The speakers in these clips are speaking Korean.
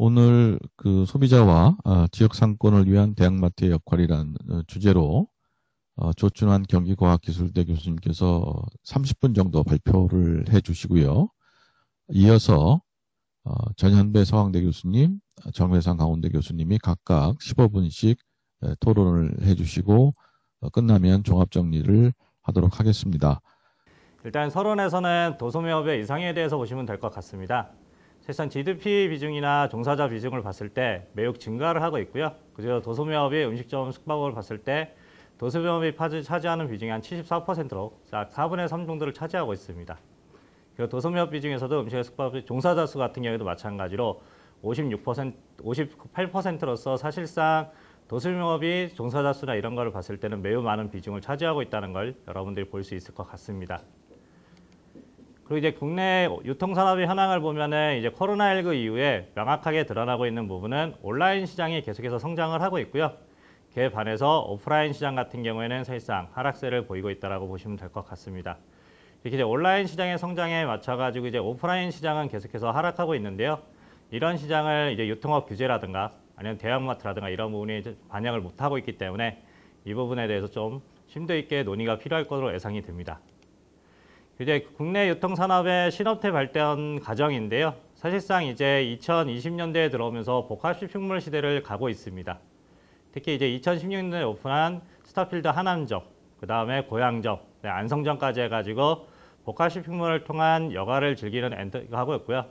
오늘 그 소비자와 지역 상권을 위한 대형마트의 역할이란 주제로 조춘환 경기과학기술대 교수님께서 30분 정도 발표를 해주시고요. 이어서 전현배 서강대 교수님, 정회상 강원대 교수님이 각각 15분씩 토론을 해주시고 끝나면 종합정리를 하도록 하겠습니다. 일단 서론에서는 도소매업의 이상에 대해서 보시면 될 것 같습니다. 사실상 GDP 비중이나 종사자 비중을 봤을 때 매우 증가를 하고 있고요. 그래서 도소매업이 음식점 숙박업을 봤을 때 도소매업이 차지하는 비중이 한 74%로 약 4분의 3 정도를 차지하고 있습니다. 그리고 도소매업 비중에서도 음식 숙박업 종사자 수 같은 경우에도 마찬가지로 58%로서 사실상 도소매업이 종사자 수나 이런 거를 봤을 때는 매우 많은 비중을 차지하고 있다는 걸 여러분들이 볼 수 있을 것 같습니다. 그리고 이제 국내 유통산업의 현황을 보면은 이제 코로나19 이후에 명확하게 드러나고 있는 부분은 온라인 시장이 계속해서 성장을 하고 있고요. 그에 반해서 오프라인 시장 같은 경우에는 사실상 하락세를 보이고 있다라고 보시면 될 것 같습니다. 이렇게 이제 온라인 시장의 성장에 맞춰가지고 이제 오프라인 시장은 계속해서 하락하고 있는데요. 이런 시장을 이제 유통업 규제라든가 아니면 대형마트라든가 이런 부분이 반영을 못하고 있기 때문에 이 부분에 대해서 좀 심도 있게 논의가 필요할 것으로 예상이 됩니다. 이제 국내 유통산업의 신업태 발전 과정인데요. 사실상 이제 2020년대에 들어오면서 복합 쇼핑몰 시대를 가고 있습니다. 특히 이제 2016년에 오픈한 스타필드 하남점, 그 다음에 고양점, 안성점까지 해가지고 복합 쇼핑몰을 통한 여가를 즐기는 엔터가 하고 있고요.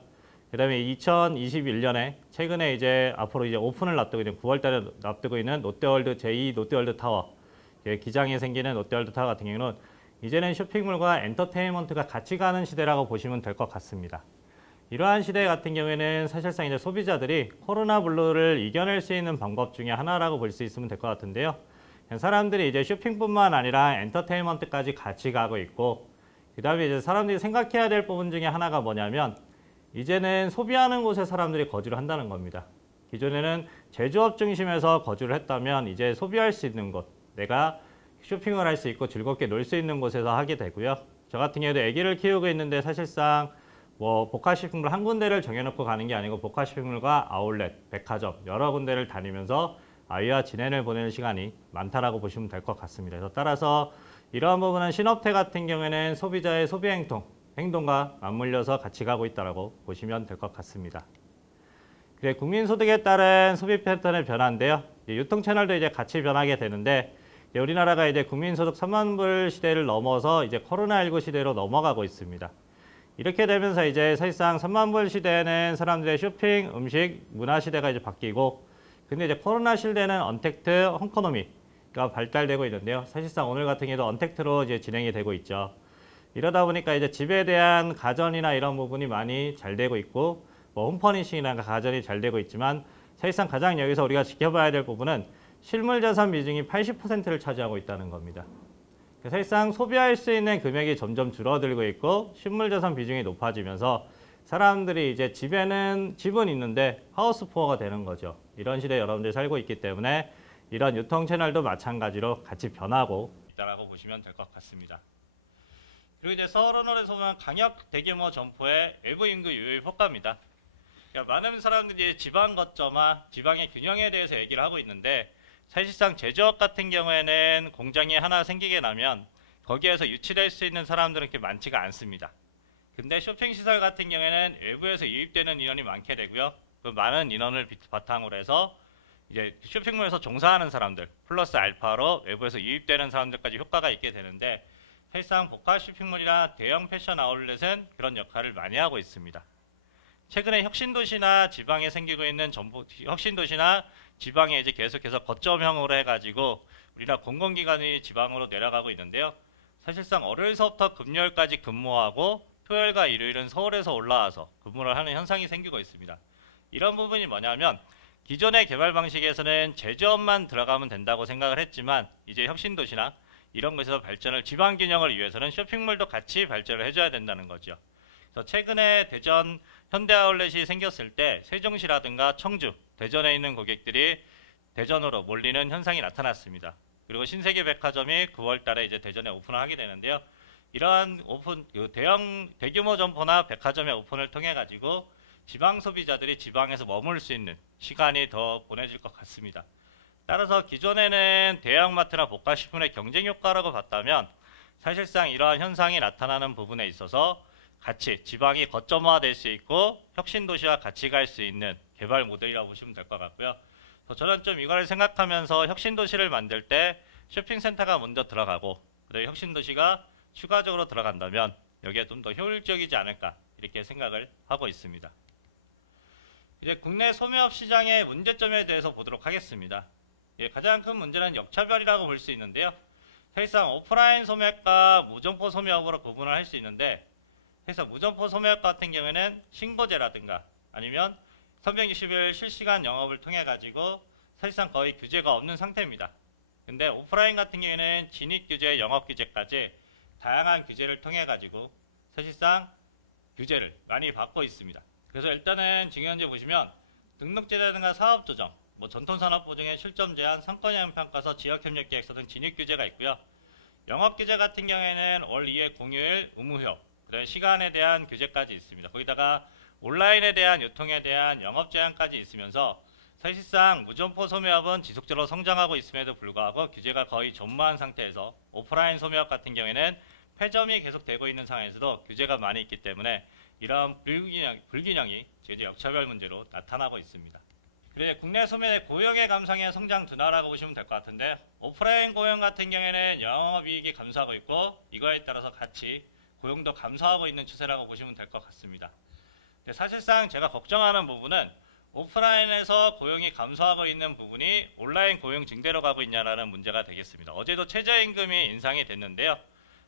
그 다음에 2021년에 최근에 이제 앞으로 이제 오픈을 앞두고 있는 9월달에 앞두고 있는 롯데월드 제2 롯데월드 타워, 기장에 생기는 롯데월드 타워 같은 경우는 이제는 쇼핑몰과 엔터테인먼트가 같이 가는 시대라고 보시면 될 것 같습니다. 이러한 시대 같은 경우에는 사실상 이제 소비자들이 코로나 블루를 이겨낼 수 있는 방법 중에 하나라고 볼 수 있으면 될 것 같은데요. 사람들이 이제 쇼핑뿐만 아니라 엔터테인먼트까지 같이 가고 있고, 그 다음에 이제 사람들이 생각해야 될 부분 중에 하나가 뭐냐면, 이제는 소비하는 곳에 사람들이 거주를 한다는 겁니다. 기존에는 제조업 중심에서 거주를 했다면 이제 소비할 수 있는 곳, 내가 쇼핑을 할 수 있고 즐겁게 놀 수 있는 곳에서 하게 되고요. 저 같은 경우도 아기를 키우고 있는데 사실상 뭐 복합쇼핑몰 한 군데를 정해놓고 가는 게 아니고 복합쇼핑몰과 아울렛, 백화점 여러 군데를 다니면서 아이와 지내를 보내는 시간이 많다라고 보시면 될 것 같습니다. 그래서 따라서 이러한 부분은 신업태 같은 경우에는 소비자의 소비 행동과 맞물려서 같이 가고 있다고 보시면 될 것 같습니다. 국민소득에 따른 소비 패턴의 변화인데요. 유통 채널도 이제 같이 변하게 되는데 우리나라가 이제 국민소득 3만 불 시대를 넘어서 이제 코로나19 시대로 넘어가고 있습니다. 이렇게 되면서 이제 사실상 3만 불 시대에는 사람들의 쇼핑, 음식, 문화 시대가 이제 바뀌고, 근데 이제 코로나 시대는 언택트 홈코노미가 발달되고 있는데요. 사실상 오늘 같은 경우도 언택트로 이제 진행이 되고 있죠. 이러다 보니까 이제 집에 대한 가전이나 이런 부분이 많이 잘 되고 있고, 뭐 홈퍼니싱이나 가전이 잘 되고 있지만 사실상 가장 여기서 우리가 지켜봐야 될 부분은 실물 자산 비중이 80%를 차지하고 있다는 겁니다. 사실상 소비할 수 있는 금액이 점점 줄어들고 있고 실물 자산 비중이 높아지면서 사람들이 이제 집은 있는데 하우스 푸어가 되는 거죠. 이런 시대에 여러분들이 살고 있기 때문에 이런 유통 채널도 마찬가지로 같이 변하고 있다고 보시면 될 것 같습니다. 그리고 이제 서론에서 보면 강역 대규모 점포의 외부 인구 유입 효과입니다. 그러니까 많은 사람들이 지방 거점화, 지방의 균형에 대해서 얘기를 하고 있는데 사실상 제조업 같은 경우에는 공장이 하나 생기게 나면 거기에서 유치될 수 있는 사람들은 그렇게 많지가 않습니다. 근데 쇼핑시설 같은 경우에는 외부에서 유입되는 인원이 많게 되고요. 그 많은 인원을 바탕으로 해서 이제 쇼핑몰에서 종사하는 사람들 플러스 알파로 외부에서 유입되는 사람들까지 효과가 있게 되는데 사실상 복합 쇼핑몰이나 대형 패션 아울렛은 그런 역할을 많이 하고 있습니다. 최근에 혁신도시나 지방에 생기고 있는 혁신도시나 지방에 이제 계속해서 거점형으로 해가지고 우리나라 공공기관이 지방으로 내려가고 있는데요. 사실상 월요일서부터 금요일까지 근무하고 토요일과 일요일은 서울에서 올라와서 근무를 하는 현상이 생기고 있습니다. 이런 부분이 뭐냐면 기존의 개발 방식에서는 제조업만 들어가면 된다고 생각을 했지만 이제 혁신도시나 이런 곳에서 발전을 지방균형을 위해서는 쇼핑몰도 같이 발전을 해줘야 된다는 거죠. 그래서 최근에 대전 현대아울렛이 생겼을 때 세종시라든가 청주, 대전에 있는 고객들이 대전으로 몰리는 현상이 나타났습니다. 그리고 신세계백화점이 9월 달에 이제 대전에 오픈을 하게 되는데요. 이러한 대규모 점포나 백화점의 오픈을 통해 가지고 지방 소비자들이 지방에서 머물 수 있는 시간이 더 보내질 것 같습니다. 따라서 기존에는 대형마트나 복합식품의 경쟁 효과라고 봤다면 사실상 이러한 현상이 나타나는 부분에 있어서 같이 지방이 거점화될 수 있고 혁신도시와 같이 갈 수 있는 개발 모델이라고 보시면 될 것 같고요. 저는 좀 이걸 생각하면서 혁신도시를 만들 때 쇼핑센터가 먼저 들어가고 그다음에 혁신도시가 추가적으로 들어간다면 여기에 좀 더 효율적이지 않을까 이렇게 생각을 하고 있습니다. 이제 국내 소매업 시장의 문제점에 대해서 보도록 하겠습니다. 가장 큰 문제는 역차별이라고 볼 수 있는데요. 사실상 오프라인 소매업과 무점포 소매업으로 구분을 할 수 있는데 사실상 무점포 소매업 같은 경우에는 신고제라든가 아니면 360일 실시간 영업을 통해 가지고 사실상 거의 규제가 없는 상태입니다. 근데 오프라인 같은 경우에는 진입규제, 영업규제까지 다양한 규제를 통해 가지고 사실상 규제를 많이 받고 있습니다. 그래서 일단은 지금 현재 보시면 등록제라든가 사업조정, 전통산업보증의 실점 제한, 상권영향평가서, 지역협력계획서 등 진입규제가 있고요. 영업규제 같은 경우에는 월 2회 공휴일, 의무휴업, 그다음에 시간에 대한 규제까지 있습니다. 거기다가 온라인에 대한 유통에 대한 영업 제한까지 있으면서 사실상 무점포 소매업은 지속적으로 성장하고 있음에도 불구하고 규제가 거의 전무한 상태에서 오프라인 소매업 같은 경우에는 폐점이 계속되고 있는 상황에서도 규제가 많이 있기 때문에 이러한 불균형이 제재 역차별 문제로 나타나고 있습니다. 그리고 국내 소매 고용의 감상의 성장 둔화라고 보시면 될 것 같은데 오프라인 고용 같은 경우에는 영업이익이 감소하고 있고 이거에 따라서 같이 고용도 감소하고 있는 추세라고 보시면 될 것 같습니다. 근데 사실상 제가 걱정하는 부분은 오프라인에서 고용이 감소하고 있는 부분이 온라인 고용 증대로 가고 있냐라는 문제가 되겠습니다. 어제도 최저임금이 인상이 됐는데요.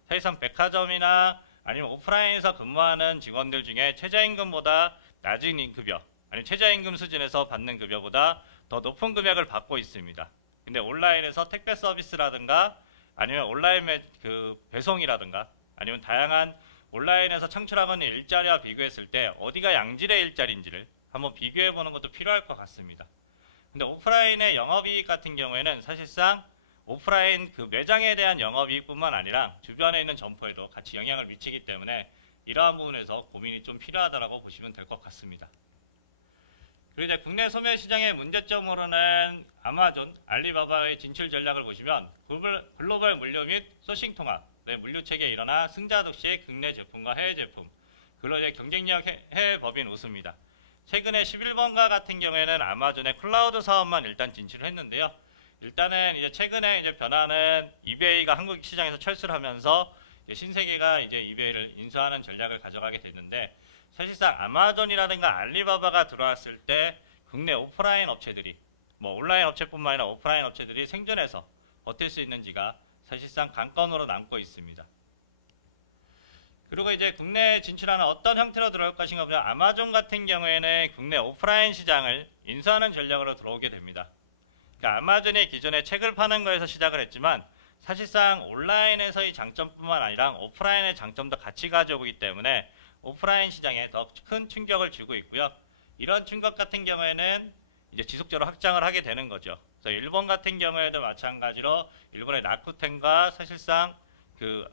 사실상 백화점이나 아니면 오프라인에서 근무하는 직원들 중에 최저임금보다 낮은 급여, 아니면 최저임금 수준에서 받는 급여보다 더 높은 금액을 받고 있습니다. 근데 온라인에서 택배 서비스라든가 아니면 온라인 배송이라든가 아니면 다양한 온라인에서 창출하고 있는 일자리와 비교했을 때 어디가 양질의 일자리인지를 한번 비교해 보는 것도 필요할 것 같습니다. 근데 오프라인의 영업이익 같은 경우에는 사실상 오프라인 매장에 대한 영업이익뿐만 아니라 주변에 있는 점포에도 같이 영향을 미치기 때문에 이러한 부분에서 고민이 좀 필요하다고 보시면 될 것 같습니다. 그리고 이제 국내 소매 시장의 문제점으로는 아마존, 알리바바의 진출 전략을 보시면 글로벌 물류 및 소싱 통합, 물류 체계에 일어나 승자독식 국내 제품과 해외 제품, 그리고 이제 경쟁력 해외 법인 우수입니다. 최근에 11번가 같은 경우에는 아마존의 클라우드 사업만 일단 진출을 했는데요. 일단은 이제 최근에 이제 변화는 이베이가 한국 시장에서 철수를 하면서 이제 신세계가 이제 이베이를 인수하는 전략을 가져가게 됐는데 사실상 아마존이라든가 알리바바가 들어왔을 때 국내 오프라인 업체들이 온라인 업체뿐만 아니라 오프라인 업체들이 생존해서 버틸 수 있는지가 사실상 관건으로 남고 있습니다. 그리고 이제 국내에 진출하는 어떤 형태로 들어올 것인가 보면 아마존 같은 경우에는 국내 오프라인 시장을 인수하는 전략으로 들어오게 됩니다. 그러니까 아마존이 기존에 책을 파는 거에서 시작을 했지만 사실상 온라인에서의 장점뿐만 아니라 오프라인의 장점도 같이 가져오기 때문에 오프라인 시장에 더 큰 충격을 주고 있고요. 이런 충격 같은 경우에는 이제 지속적으로 확장을 하게 되는 거죠. 그래서 일본 같은 경우에도 마찬가지로 일본의 라쿠텐과 사실상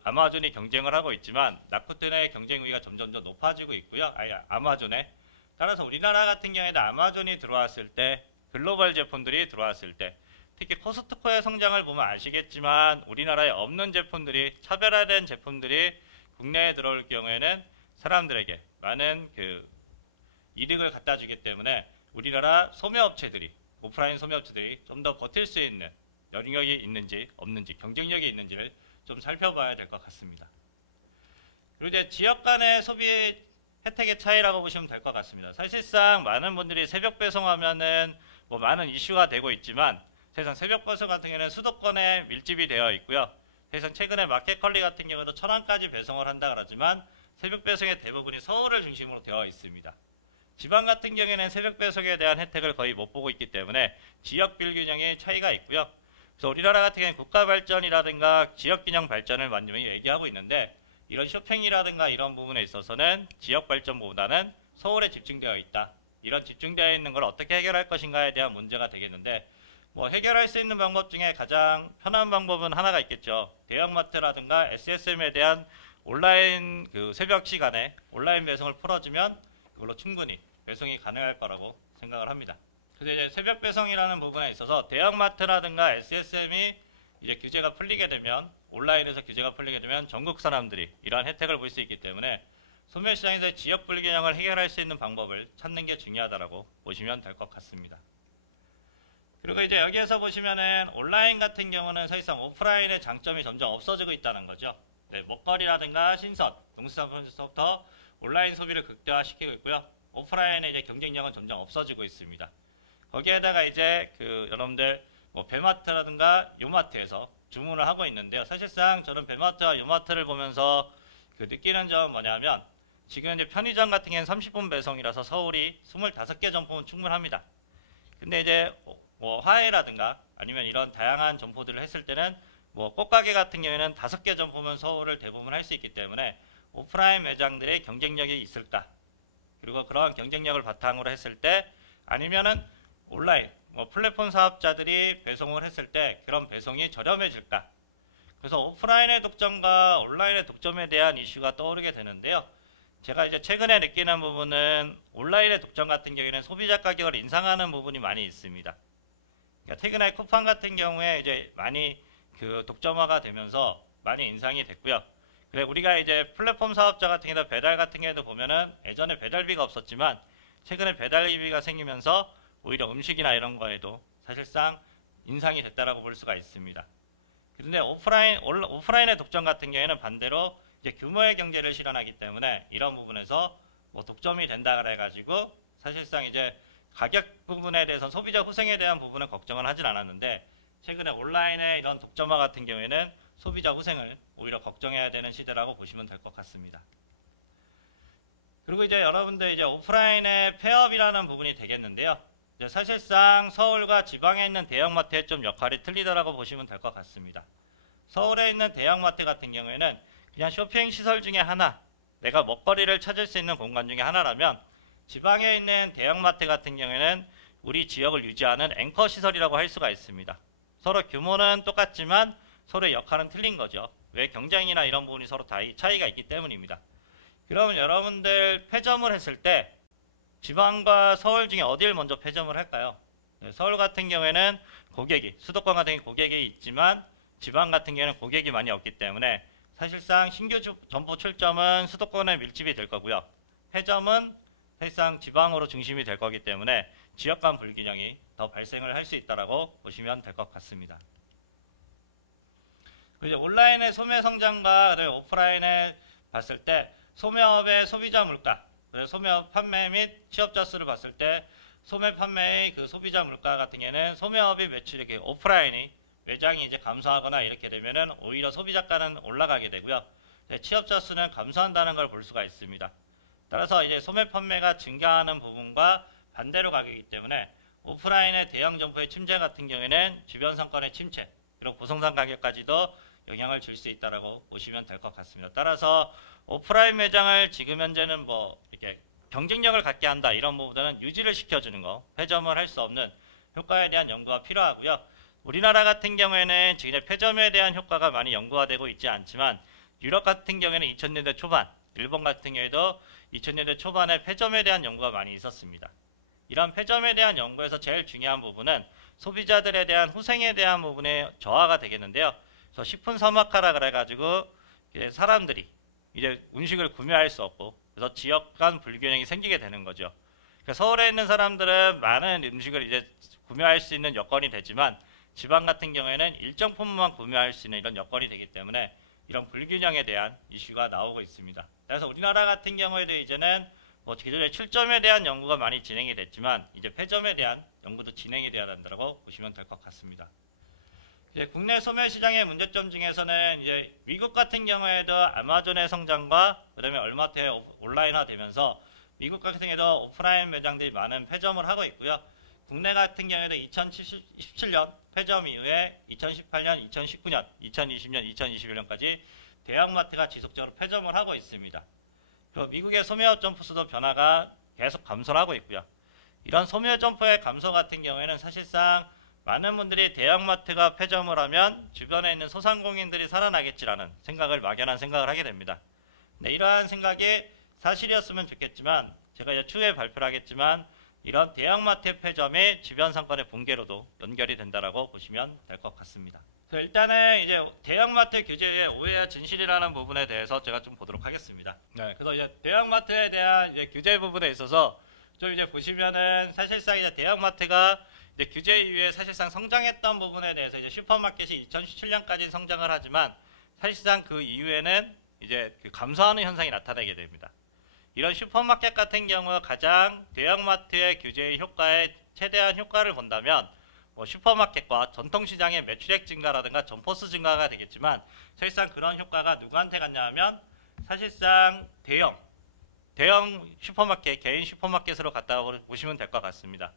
아마존이 경쟁을 하고 있지만 라쿠텐의 경쟁 우위가 점점 더 높아지고 있고요. 아마존에 따라서 우리나라 같은 경우에도 아마존이 들어왔을 때 글로벌 제품들이 들어왔을 때 특히 코스트코의 성장을 보면 아시겠지만 우리나라에 없는 제품들이 차별화된 제품들이 국내에 들어올 경우에는 사람들에게 많은 이득을 갖다 주기 때문에 우리나라 소매업체들이 오프라인 소매업체들이 좀 더 버틸 수 있는 여력이 있는지 없는지 경쟁력이 있는지를 좀 살펴봐야 될 것 같습니다. 그리고 이제 지역 간의 소비 혜택의 차이라고 보시면 될 것 같습니다. 사실상 많은 분들이 새벽 배송하면은 많은 이슈가 되고 있지만 사실상 새벽 배송 같은 경우는 수도권에 밀집이 되어 있고요. 사실상 최근에 마켓컬리 같은 경우도 천안까지 배송을 한다 그러지만 새벽 배송의 대부분이 서울을 중심으로 되어 있습니다. 지방 같은 경우에는 새벽 배송에 대한 혜택을 거의 못 보고 있기 때문에 지역 불균형의 차이가 있고요. 그래서 우리나라 같은 경우는 국가 발전이라든가 지역 균형 발전을 많이 얘기하고 있는데 이런 쇼핑이라든가 이런 부분에 있어서는 지역 발전보다는 서울에 집중되어 있다. 이런 집중되어 있는 걸 어떻게 해결할 것인가에 대한 문제가 되겠는데 해결할 수 있는 방법 중에 가장 편한 방법은 하나가 있겠죠. 대형마트라든가 SSM에 대한 온라인 새벽 시간에 온라인 배송을 풀어주면 그걸로 충분히 배송이 가능할 거라고 생각을 합니다. 그래서 이제 새벽 배송이라는 부분에 있어서 대형마트라든가 SSM이 이제 규제가 풀리게 되면, 온라인에서 규제가 풀리게 되면 전국 사람들이 이러한 혜택을 볼 수 있기 때문에 소매시장에서 지역 불균형을 해결할 수 있는 방법을 찾는 게 중요하다라고 보시면 될 것 같습니다. 그리고 이제 여기에서 보시면은 온라인 같은 경우는 사실상 오프라인의 장점이 점점 없어지고 있다는 거죠. 네, 먹거리라든가 신선, 농수산품에서부터 온라인 소비를 극대화시키고 있고요. 오프라인의 이제 경쟁력은 점점 없어지고 있습니다. 거기에다가 이제 여러분들 뭐 배마트라든가 요마트에서 주문을 하고 있는데요. 사실상 저는 배마트와 요마트를 보면서 느끼는 점은 뭐냐면, 지금 이제 편의점 같은 경우는 30분 배송이라서 서울이 25개 점포는 충분합니다. 근데 이제 뭐 화해라든가 아니면 이런 다양한 점포들을 했을 때는 뭐 꽃가게 같은 경우에는 5개 점포면 서울을 대부분 할 수 있기 때문에 오프라인 매장들의 경쟁력이 있을까? 그리고 그러한 경쟁력을 바탕으로 했을 때, 아니면은 온라인 뭐 플랫폼 사업자들이 배송을 했을 때 그런 배송이 저렴해질까? 그래서 오프라인의 독점과 온라인의 독점에 대한 이슈가 떠오르게 되는데요. 제가 이제 최근에 느끼는 부분은 온라인의 독점 같은 경우에는 소비자 가격을 인상하는 부분이 많이 있습니다. 그러니까 최근에 쿠팡 같은 경우에 이제 많이 독점화가 되면서 많이 인상이 됐고요. 그래 우리가 이제 플랫폼 사업자 같은 경우도 배달 같은 경우에도 보면은 예전에 배달비가 없었지만 최근에 배달비가 생기면서 오히려 음식이나 이런 거에도 사실상 인상이 됐다라고 볼 수가 있습니다. 그런데 오프라인의 독점 같은 경우에는 반대로 이제 규모의 경제를 실현하기 때문에 이런 부분에서 뭐 독점이 된다 그래가지고 사실상 이제 가격 부분에 대해서 소비자 후생에 대한 부분은 걱정을 하진 않았는데, 최근에 온라인의 이런 독점화 같은 경우에는 소비자 후생을 오히려 걱정해야 되는 시대라고 보시면 될 것 같습니다. 그리고 이제 여러분들 이제 오프라인의 폐업이라는 부분이 되겠는데요. 이제 사실상 서울과 지방에 있는 대형마트의 좀 역할이 틀리다라고 보시면 될 것 같습니다. 서울에 있는 대형마트 같은 경우에는 그냥 쇼핑 시설 중에 하나, 내가 먹거리를 찾을 수 있는 공간 중에 하나라면, 지방에 있는 대형마트 같은 경우에는 우리 지역을 유지하는 앵커 시설이라고 할 수가 있습니다. 서로 규모는 똑같지만 서로의 역할은 틀린 거죠. 왜? 경쟁이나 이런 부분이 서로 다 차이가 있기 때문입니다. 그러면 여러분들 폐점을 했을 때 지방과 서울 중에 어디를 먼저 폐점을 할까요? 네, 서울 같은 경우에는 수도권 같은 경우에 고객이 있지만 지방 같은 경우에는 고객이 많이 없기 때문에 사실상 신규 점포 출점은 수도권에 밀집이 될 거고요. 폐점은 사실상 지방으로 중심이 될 거기 때문에 지역 간 불균형이 더 발생을 할 수 있다고 보시면 될 것 같습니다. 그리고 온라인의 소매 성장과 오프라인에 봤을 때 소매업의 소비자 물가, 소매업 판매 및 취업자 수를 봤을 때 소매 판매의 소비자 물가 같은 경우에는 소매업이 매출이 오프라인이 매장이 이제 감소하거나 이렇게 되면은 오히려 소비자가는 올라가게 되고요. 취업자 수는 감소한다는 걸 볼 수가 있습니다. 따라서 이제 소매 판매가 증가하는 부분과 반대로 가기 때문에 오프라인의 대형 점포의 침체 같은 경우에는 주변 상권의 침체, 그리고 고성장 가격까지도 영향을 줄 수 있다라고 보시면 될 것 같습니다. 따라서 오프라인 매장을 지금 현재는 뭐 이렇게 경쟁력을 갖게 한다 이런 부분은 유지를 시켜주는 거, 폐점을 할 수 없는 효과에 대한 연구가 필요하고요. 우리나라 같은 경우에는 지금 폐점에 대한 효과가 많이 연구가 되고 있지 않지만 유럽 같은 경우에는 2000년대 초반, 일본 같은 경우에도 2000년대 초반에 폐점에 대한 연구가 많이 있었습니다. 이런 폐점에 대한 연구에서 제일 중요한 부분은 소비자들에 대한 후생에 대한 부분의 저하가 되겠는데요. 그래서 식품 사막화라 그래가지고 사람들이 이제 음식을 구매할 수 없고 그래서 지역 간 불균형이 생기게 되는 거죠. 그러니까 서울에 있는 사람들은 많은 음식을 이제 구매할 수 있는 여건이 되지만 지방 같은 경우에는 일정 품목만 구매할 수 있는 이런 여건이 되기 때문에 이런 불균형에 대한 이슈가 나오고 있습니다. 그래서 우리나라 같은 경우에도 이제는 뭐 기존에 출점에 대한 연구가 많이 진행이 됐지만 이제 폐점에 대한 연구도 진행이 되어야 한다고 보시면 될 것 같습니다. 이제 국내 소매 시장의 문제점 중에서는 이제 미국 같은 경우에도 아마존의 성장과 그다음에 얼마트의 온라인화되면서 미국 같은 경우에도 오프라인 매장들이 많은 폐점을 하고 있고요. 국내 같은 경우에도 2017년 폐점 이후에 2018년, 2019년, 2020년, 2021년까지 대형마트가 지속적으로 폐점을 하고 있습니다. 그리고 미국의 소매업 점포 수도 변화가 계속 감소를 하고 있고요. 이런 소매업 점포의 감소 같은 경우에는 사실상 많은 분들이 대형마트가 폐점을 하면 주변에 있는 소상공인들이 살아나겠지라는 생각을 막연한 생각을 하게 됩니다. 네, 이러한 생각이 사실이었으면 좋겠지만 제가 이제 추후에 발표를 하겠지만 이런 대형마트 폐점의 주변 상권의 붕괴로도 연결이 된다라고 보시면 될 것 같습니다. 그래서 일단은 이제 대형마트 규제의 오해와 진실이라는 부분에 대해서 제가 좀 보도록 하겠습니다. 네, 그래서 이제 대형마트에 대한 이제 규제 부분에 있어서 좀 이제 보시면은 사실상 이제 대형마트가 이제 규제 이후에 사실상 성장했던 부분에 대해서 이제 슈퍼마켓이 2017년까지 성장을 하지만 사실상 그 이후에는 이제 그 감소하는 현상이 나타나게 됩니다. 이런 슈퍼마켓 같은 경우 가장 대형마트의 규제의 효과에 최대한 효과를 본다면 슈퍼마켓과 전통시장의 매출액 증가라든가 점포수 증가가 되겠지만 사실상 그런 효과가 누구한테 갔냐 하면 사실상 대형 슈퍼마켓, 개인 슈퍼마켓으로 갔다고 보시면 될 것 같습니다.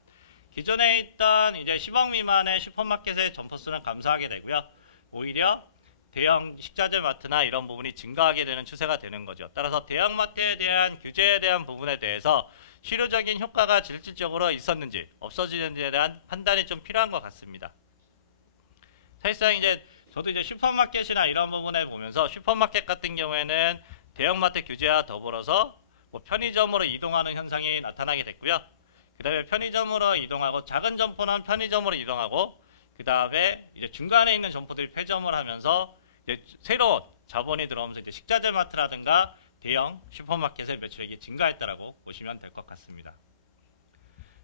기존에 있던 이제 10억 미만의 슈퍼마켓의 점포수는 감소하게 되고요. 오히려 대형 식자재 마트나 이런 부분이 증가하게 되는 추세가 되는 거죠. 따라서 대형마트에 대한 규제에 대한 부분에 대해서 실효적인 효과가 실질적으로 있었는지 없어지는지에 대한 판단이 좀 필요한 것 같습니다. 사실상 이제 저도 이제 슈퍼마켓이나 이런 부분에 보면서 슈퍼마켓 같은 경우에는 대형마트 규제와 더불어서 편의점으로 이동하는 현상이 나타나게 됐고요. 그 다음에 편의점으로 이동하고 작은 점포는 편의점으로 이동하고 그 다음에 이제 중간에 있는 점포들이 폐점을 하면서 이제 새로운 자본이 들어오면서 이제 식자재 마트라든가 대형 슈퍼마켓의 매출액이 증가했다라고 보시면 될 것 같습니다.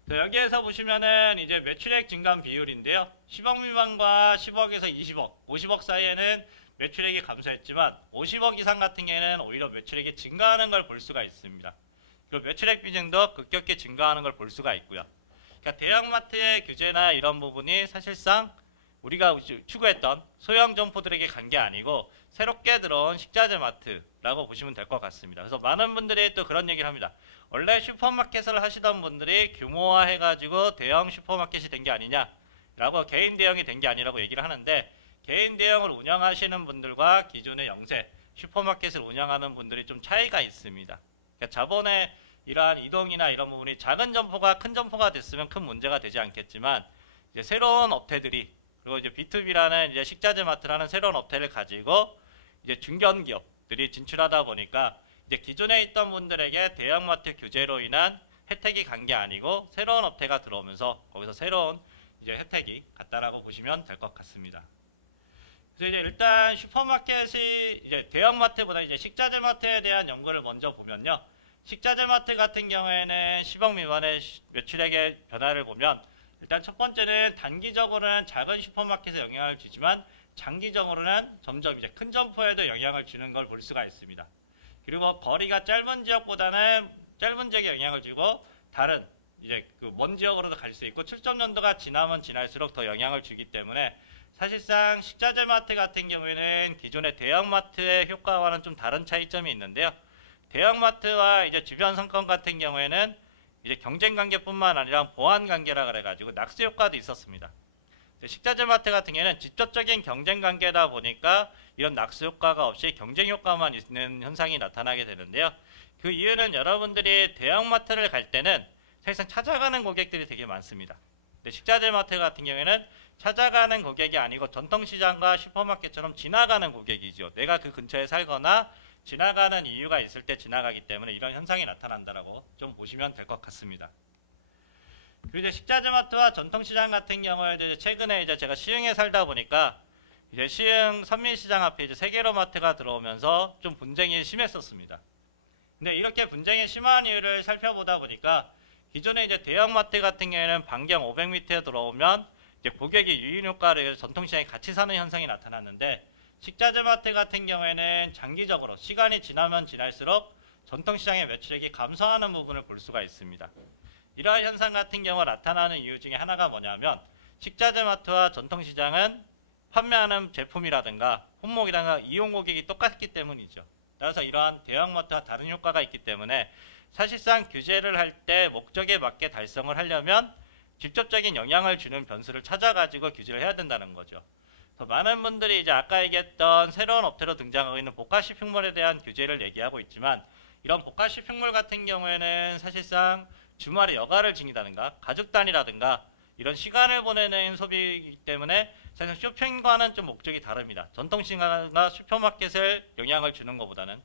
여기에서 보시면은 이제 매출액 증가 비율인데요. 10억 미만과 10억에서 20억, 50억 사이에는 매출액이 감소했지만 50억 이상 같은 경우에는 오히려 매출액이 증가하는 걸 볼 수가 있습니다. 그리고 매출액 비중도 급격히 증가하는 걸 볼 수가 있고요. 그러니까 대형마트의 규제나 이런 부분이 사실상 우리가 추구했던 소형 점포들에게 간 게 아니고 새롭게 들어온 식자재 마트라고 보시면 될 것 같습니다. 그래서 많은 분들이 또 그런 얘기를 합니다. 원래 슈퍼마켓을 하시던 분들이 규모화해가지고 대형 슈퍼마켓이 된 게 아니냐라고, 개인 대형이 된 게 아니라고 얘기를 하는데, 개인 대형을 운영하시는 분들과 기존의 영세 슈퍼마켓을 운영하는 분들이 좀 차이가 있습니다. 그러니까 자본의 이러한 이동이나 이런 부분이 작은 점포가 큰 점포가 됐으면 큰 문제가 되지 않겠지만, 이제 새로운 업태들이, 그리고 이제 B2B라는 이제 식자재 마트라는 새로운 업태를 가지고 이제 중견 기업들이 진출하다 보니까 이제 기존에 있던 분들에게 대형마트 규제로 인한 혜택이 간 게 아니고 새로운 업태가 들어오면서 거기서 새로운 이제 혜택이 갔다라고 보시면 될 것 같습니다. 그래서 이제 일단 슈퍼마켓이 이제 대형마트보다 이제 식자재 마트에 대한 연구를 먼저 보면요. 식자재 마트 같은 경우에는 10억 미만의 매출액의 변화를 보면 일단 첫 번째는 단기적으로는 작은 슈퍼마켓에 영향을 주지만 장기적으로는 점점 이제 큰 점포에도 영향을 주는 걸 볼 수가 있습니다. 그리고 거리가 짧은 지역보다는 짧은 지역에 영향을 주고 다른 이제 그 먼 지역으로도 갈 수 있고 출점 연도가 지나면 지날수록 더 영향을 주기 때문에 사실상 식자재 마트 같은 경우에는 기존의 대형마트의 효과와는 좀 다른 차이점이 있는데요. 대형마트와 이제 주변 상권 같은 경우에는 이제 경쟁 관계뿐만 아니라 보완 관계라 그래가지고 낙수 효과도 있었습니다. 식자재 마트 같은 경우에는 직접적인 경쟁 관계다 보니까 이런 낙수 효과가 없이 경쟁 효과만 있는 현상이 나타나게 되는데요. 그 이유는 여러분들이 대형마트를 갈 때는 사실상 찾아가는 고객들이 되게 많습니다. 근데 식자재 마트 같은 경우에는 찾아가는 고객이 아니고 전통시장과 슈퍼마켓처럼 지나가는 고객이죠. 내가 그 근처에 살거나 지나가는 이유가 있을 때 지나가기 때문에 이런 현상이 나타난다라고 좀 보시면 될 것 같습니다. 그리고 이제 식자재 마트와 전통시장 같은 경우에도 이제 최근에 이제 제가 시흥에 살다 보니까 이제 시흥 선민시장 앞에 이제 세계로 마트가 들어오면서 좀 분쟁이 심했었습니다. 근데 이렇게 분쟁이 심한 이유를 살펴보다 보니까 기존에 이제 대형마트 같은 경우에는 반경 500m에 들어오면 이제 고객이 유인 효과를 전통시장에 같이 사는 현상이 나타났는데, 식자재 마트 같은 경우에는 장기적으로 시간이 지나면 지날수록 전통시장의 매출액이 감소하는 부분을 볼 수가 있습니다. 이러한 현상 같은 경우 나타나는 이유 중에 하나가 뭐냐면 식자재 마트와 전통시장은 판매하는 제품이라든가 품목이라든가 이용 고객이 똑같기 때문이죠. 따라서 이러한 대형마트와 다른 효과가 있기 때문에 사실상 규제를 할 때 목적에 맞게 달성을 하려면 직접적인 영향을 주는 변수를 찾아가지고 규제를 해야 된다는 거죠. 더 많은 분들이 이제 아까 얘기했던 새로운 업태로 등장하고 있는 고가 쇼핑몰에 대한 규제를 얘기하고 있지만, 이런 고가 쇼핑몰 같은 경우에는 사실상 주말에 여가를 지니다든가 가족 단위라든가 이런 시간을 보내는 소비이기 때문에 사실 쇼핑과는 좀 목적이 다릅니다. 전통시장과 슈퍼마켓을 영향을 주는 것보다는.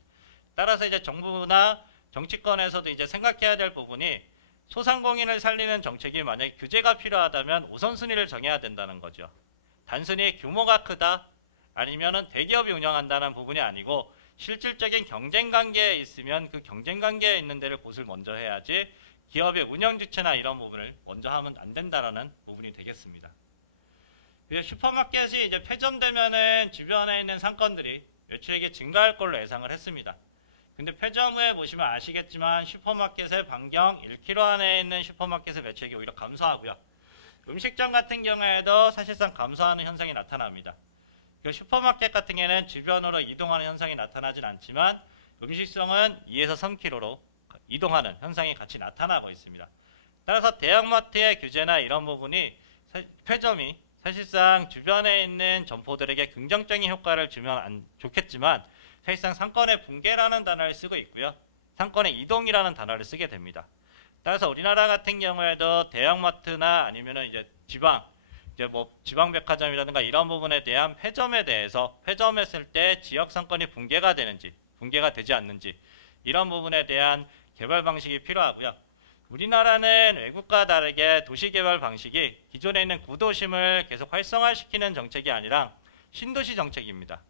따라서 이제 정부나 정치권에서도 이제 생각해야 될 부분이 소상공인을 살리는 정책이 만약에 규제가 필요하다면 우선순위를 정해야 된다는 거죠. 단순히 규모가 크다 아니면은 대기업이 운영한다는 부분이 아니고 실질적인 경쟁 관계에 있으면 그 경쟁 관계에 있는 데를 곳을 먼저 해야지 기업의 운영 주체나 이런 부분을 먼저 하면 안 된다라는 부분이 되겠습니다. 그래서 슈퍼마켓이 이제 폐점되면은 주변에 있는 상권들이 매출액이 증가할 걸로 예상을 했습니다. 근데 폐점 후에 보시면 아시겠지만 슈퍼마켓의 반경 1km 안에 있는 슈퍼마켓의 매출액이 오히려 감소하고요. 음식점 같은 경우에도 사실상 감소하는 현상이 나타납니다. 슈퍼마켓 같은 경우에는 주변으로 이동하는 현상이 나타나진 않지만 음식점은 2에서 3km로 이동하는 현상이 같이 나타나고 있습니다. 따라서 대형마트의 규제나 이런 부분이 폐점이 사실상 주변에 있는 점포들에게 긍정적인 효과를 주면 좋겠지만 사실상 상권의 붕괴라는 단어를 쓰고 있고요. 상권의 이동이라는 단어를 쓰게 됩니다. 따라서 우리나라 같은 경우에도 대형마트나 아니면은 이제 지방백화점이라든가 이런 부분에 대한 폐점에 대해서 폐점했을 때 지역 상권이 붕괴가 되는지 붕괴가 되지 않는지 이런 부분에 대한 개발 방식이 필요하고요. 우리나라는 외국과 다르게 도시개발 방식이 기존에 있는 구도심을 계속 활성화시키는 정책이 아니라 신도시 정책입니다.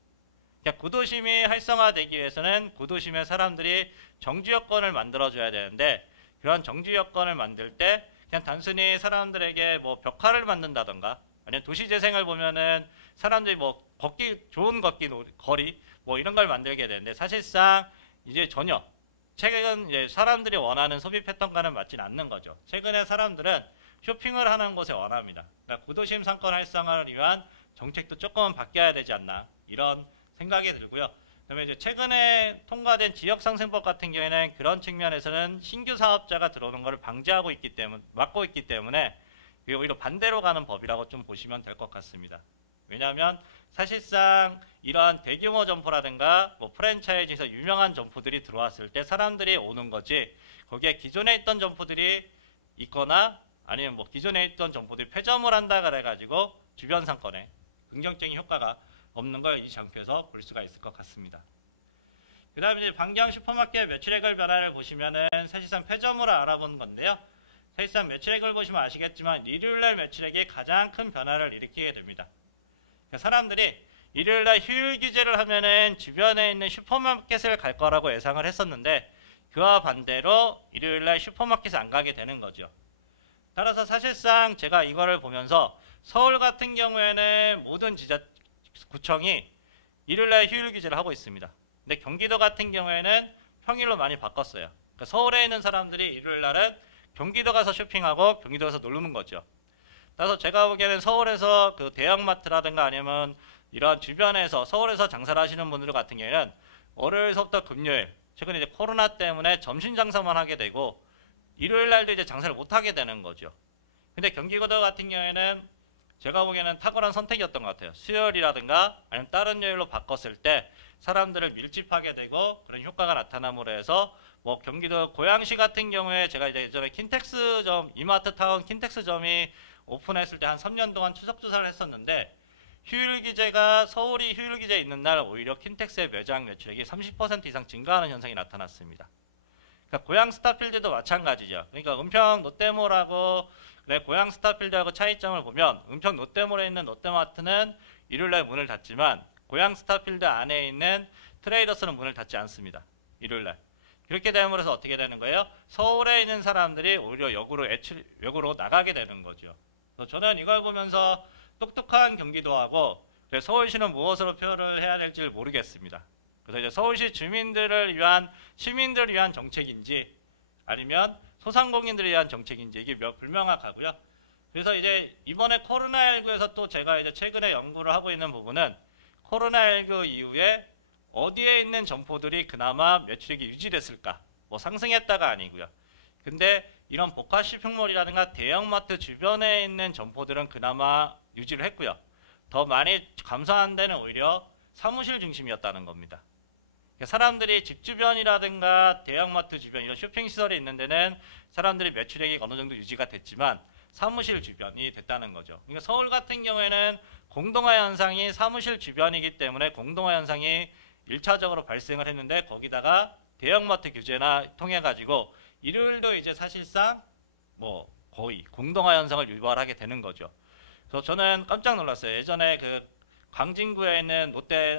그러니까 구도심이 활성화되기 위해서는 구도심의 사람들이 정주 여건을 만들어줘야 되는데 그런 정주 여건을 만들 때 그냥 단순히 사람들에게 뭐 벽화를 만든다던가 아니면 도시재생을 보면은 사람들이 뭐 좋은 거리 뭐 이런 걸 만들게 되는데 사실상 이제 전혀 최근 이제 사람들이 원하는 소비 패턴과는 맞지는 않는 거죠. 최근에 사람들은 쇼핑을 하는 곳에 원합니다. 그러니까 구도심 상권 활성화를 위한 정책도 조금은 바뀌어야 되지 않나 이런 생각이 들고요. 그다음에 이제 최근에 통과된 지역상생법 같은 경우에는 그런 측면에서는 신규 사업자가 들어오는 것을 막고 있기 때문에 오히려 반대로 가는 법이라고 좀 보시면 될 것 같습니다. 왜냐하면 사실상 이러한 대규모 점포라든가 뭐 프랜차이즈에서 유명한 점포들이 들어왔을 때 사람들이 오는 거지 거기에 기존에 있던 점포들이 있거나 아니면 뭐 기존에 있던 점포들이 폐점을 한다 그래가지고 주변 상권에 긍정적인 효과가 없는 걸 이 장표에서 볼 수가 있을 것 같습니다. 그 다음에 이제 반경 슈퍼마켓 매출액을 변화를 보시면은 사실상 폐점으로 알아본 건데요. 사실상 매출액을 보시면 아시겠지만 일요일날 매출액이 가장 큰 변화를 일으키게 됩니다. 사람들이 일요일날 휴일 규제를 하면은 주변에 있는 슈퍼마켓을 갈 거라고 예상을 했었는데 그와 반대로 일요일날 슈퍼마켓을 안 가게 되는 거죠. 따라서 사실상 제가 이거를 보면서 서울 같은 경우에는 모든 구청이 일요일날 휴일 규제를 하고 있습니다. 근데 경기도 같은 경우에는 평일로 많이 바꿨어요. 그러니까 서울에 있는 사람들이 일요일날은 경기도 가서 쇼핑하고 경기도 가서 놀는 거죠. 따라서 제가 보기에는 서울에서 그 대형마트라든가 아니면 이런 주변에서 서울에서 장사를 하시는 분들 같은 경우에는 월요일서부터 금요일 최근에 이제 코로나 때문에 점심 장사만 하게 되고 일요일 날도 이제 장사를 못 하게 되는 거죠. 근데 경기도 같은 경우에는 제가 보기에는 탁월한 선택이었던 것 같아요. 수요일이라든가 아니면 다른 요일로 바꿨을 때 사람들을 밀집하게 되고 그런 효과가 나타남으로 해서 뭐 경기도 고양시 같은 경우에 제가 이제 예전에 킨텍스점 이마트타운 킨텍스점이 오픈했을 때 한 3년 동안 추적 조사를 했었는데 휴일 규제가 서울이 휴일 규제 있는 날 오히려 킨텍스의 매장 매출액이 30% 이상 증가하는 현상이 나타났습니다. 그러니까 고양 스타필드도 마찬가지죠. 그러니까 은평 롯데몰하고 고양 스타필드하고 차이점을 보면 은평 롯데몰에 있는 롯데마트는 일요일날 문을 닫지만 고양 스타필드 안에 있는 트레이더스는 문을 닫지 않습니다. 일요일날. 그렇게 됨으로써 어떻게 되는 거예요? 서울에 있는 사람들이 오히려 역으로 나가게 되는 거죠. 그래서 저는 이걸 보면서 똑똑한 경기도하고 서울시는 무엇으로 표현을 해야 될지 모르겠습니다. 그래서 이제 서울시 시민들을 위한 정책인지 아니면 소상공인들을 위한 정책인지 이게 불명확하고요. 그래서 이제 이번에 코로나19에서 또 제가 이제 최근에 연구를 하고 있는 부분은 코로나19 이후에 어디에 있는 점포들이 그나마 매출액이 유지됐을까? 뭐 상승했다가 아니고요. 근데 이런 복합 쇼핑몰이라든가 대형마트 주변에 있는 점포들은 그나마 유지를 했고요. 더 많이 감소한 데는 오히려 사무실 중심이었다는 겁니다. 사람들이 집 주변이라든가 대형마트 주변 이런 쇼핑시설이 있는 데는 사람들이 매출액이 어느 정도 유지가 됐지만 사무실 주변이 됐다는 거죠. 그러니까 서울 같은 경우에는 공동화 현상이 사무실 주변이기 때문에 공동화 현상이 1차적으로 발생을 했는데 거기다가 대형마트 규제나 통해 가지고 일요일도 이제 사실상 뭐 거의 공동화 현상을 유발하게 되는 거죠. 그래서 저는 깜짝 놀랐어요. 예전에 그 광진구에 있는 롯데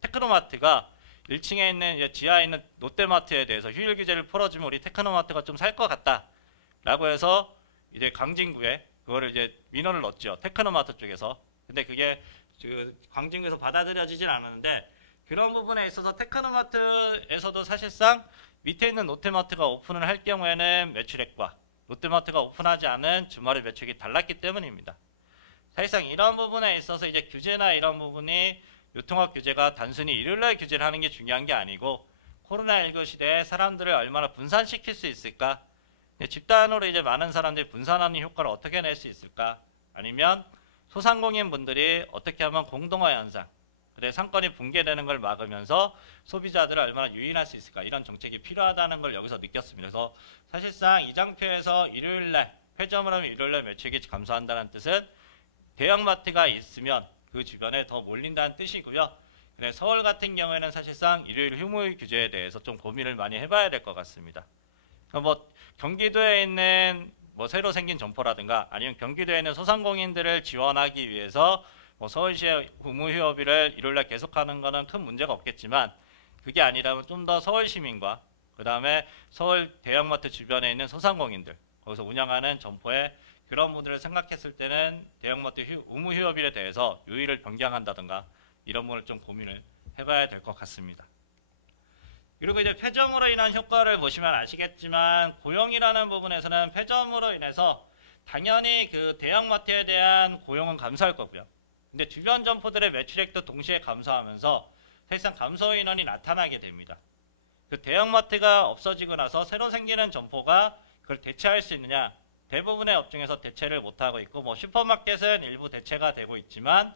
테크노마트가 1층에 있는 이제 지하에 있는 롯데마트에 대해서 휴일 규제를 풀어주면 우리 테크노마트가 좀 살 것 같다라고 해서 이제 광진구에 그거를 이제 민원을 넣었죠. 테크노마트 쪽에서. 근데 그게 그 광진구에서 받아들여지진 않았는데 그런 부분에 있어서 테크노마트에서도 사실상 밑에 있는 롯데마트가 오픈을 할 경우에는 매출액과 롯데마트가 오픈하지 않은 주말의 매출액이 달랐기 때문입니다. 사실상 이런 부분에 있어서 이제 규제나 이런 부분이 유통업 규제가 단순히 일요일날 규제를 하는 게 중요한 게 아니고 코로나19 시대에 사람들을 얼마나 분산시킬 수 있을까? 집단으로 이제 많은 사람들이 분산하는 효과를 어떻게 낼 수 있을까? 아니면 소상공인 분들이 어떻게 하면 공동화 현상, 그래 상권이 붕괴되는 걸 막으면서 소비자들을 얼마나 유인할 수 있을까? 이런 정책이 필요하다는 걸 여기서 느꼈습니다. 그래서 사실상 이 장표에서 일요일날 폐점을 하면 일요일날 매출액이 감소한다는 뜻은 대형마트가 있으면 그 주변에 더 몰린다는 뜻이고요. 근데 서울 같은 경우에는 사실상 일요일 휴무일 규제에 대해서 좀 고민을 많이 해봐야 될 것 같습니다. 뭐 경기도에 있는 뭐 새로 생긴 점포라든가 아니면 경기도에 있는 소상공인들을 지원하기 위해서 뭐 서울시의 의무휴업일을 일요일날 계속하는 것은 큰 문제가 없겠지만 그게 아니라면 좀 더 서울 시민과 그 다음에 서울 대형마트 주변에 있는 소상공인들 거기서 운영하는 점포에 그런 분들을 생각했을 때는 대형마트 의무휴업일에 대해서 요일을 변경한다든가 이런 부분을 좀 고민을 해봐야 될 것 같습니다. 그리고 이제 폐점으로 인한 효과를 보시면 아시겠지만 고용이라는 부분에서는 폐점으로 인해서 당연히 그 대형마트에 대한 고용은 감소할 거고요. 근데 주변 점포들의 매출액도 동시에 감소하면서 사실상 감소 인원이 나타나게 됩니다. 그 대형마트가 없어지고 나서 새로 생기는 점포가 그걸 대체할 수 있느냐? 대부분의 업종에서 대체를 못하고 있고 뭐 슈퍼마켓은 일부 대체가 되고 있지만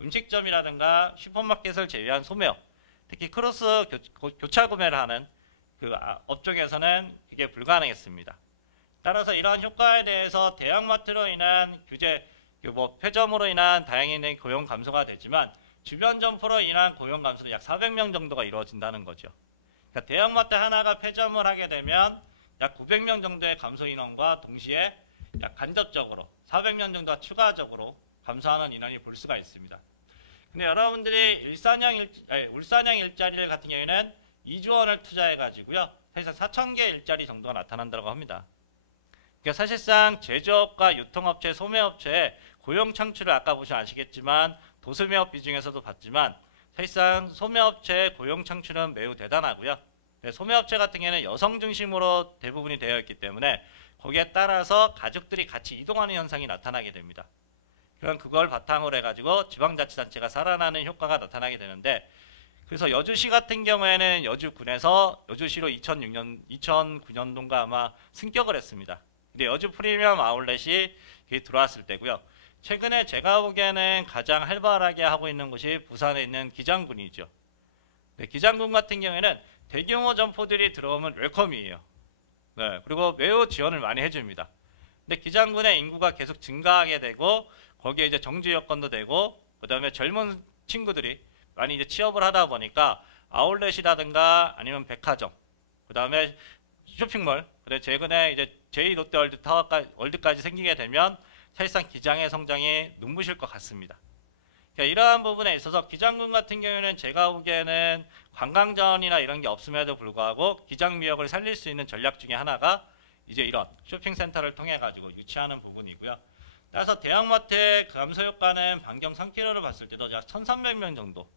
음식점이라든가 슈퍼마켓을 제외한 소매업, 특히 크로스 교차 구매를 하는 그 업종에서는 그게 불가능했습니다. 따라서 이러한 효과에 대해서 대형마트로 인한 규제, 뭐 폐점으로 인한 다행히 고용 감소가 되지만 주변 점포로 인한 고용 감소도 약 400명 정도가 이루어진다는 거죠. 그러니까 대형마트 하나가 폐점을 하게 되면 약 900명 정도의 감소 인원과 동시에 약 간접적으로 400명 정도가 추가적으로 감소하는 인원이 볼 수가 있습니다. 근데 여러분들이 울산형 일자리를 같은 경우에는 2조 원을 투자해 가지고요. 사실상 4,000개 일자리 정도가 나타난다고 합니다. 그러니까 사실상 제조업과 유통업체, 소매업체의 고용 창출을 아까 보시면 아시겠지만 도소매업 비중에서도 봤지만 사실상 소매업체의 고용 창출은 매우 대단하고요. 소매업체 같은 경우에는 여성 중심으로 대부분이 되어 있기 때문에 거기에 따라서 가족들이 같이 이동하는 현상이 나타나게 됩니다. 그럼 그걸 바탕으로 해가지고 지방자치단체가 살아나는 효과가 나타나게 되는데 그래서 여주시 같은 경우에는 여주군에서 여주시로 2009년도인가 아마 승격을 했습니다. 근데 여주 프리미엄 아울렛이 들어왔을 때고요. 최근에 제가 보기에는 가장 활발하게 하고 있는 곳이 부산에 있는 기장군이죠. 네, 기장군 같은 경우에는 대규모 점포들이 들어오면 웰컴이에요. 네, 그리고 매우 지원을 많이 해줍니다. 근데 기장군의 인구가 계속 증가하게 되고 거기에 이제 정주 여건도 되고 그 다음에 젊은 친구들이 많이 이제 취업을 하다 보니까 아울렛이라든가 아니면 백화점 그 다음에 쇼핑몰 그리고 최근에 이제 제2롯데월드 타워까지 생기게 되면 사실상 기장의 성장이 눈부실 것 같습니다. 그러니까 이러한 부분에 있어서 기장군 같은 경우에는 제가 보기에는 관광자원이나 이런 게 없음에도 불구하고 기장미역을 살릴 수 있는 전략 중에 하나가 이제 이런 쇼핑센터를 통해 가지고 유치하는 부분이고요. 따라서 대형마트의 감소 효과는 반경 3km를 봤을 때도 약 1,300명 정도.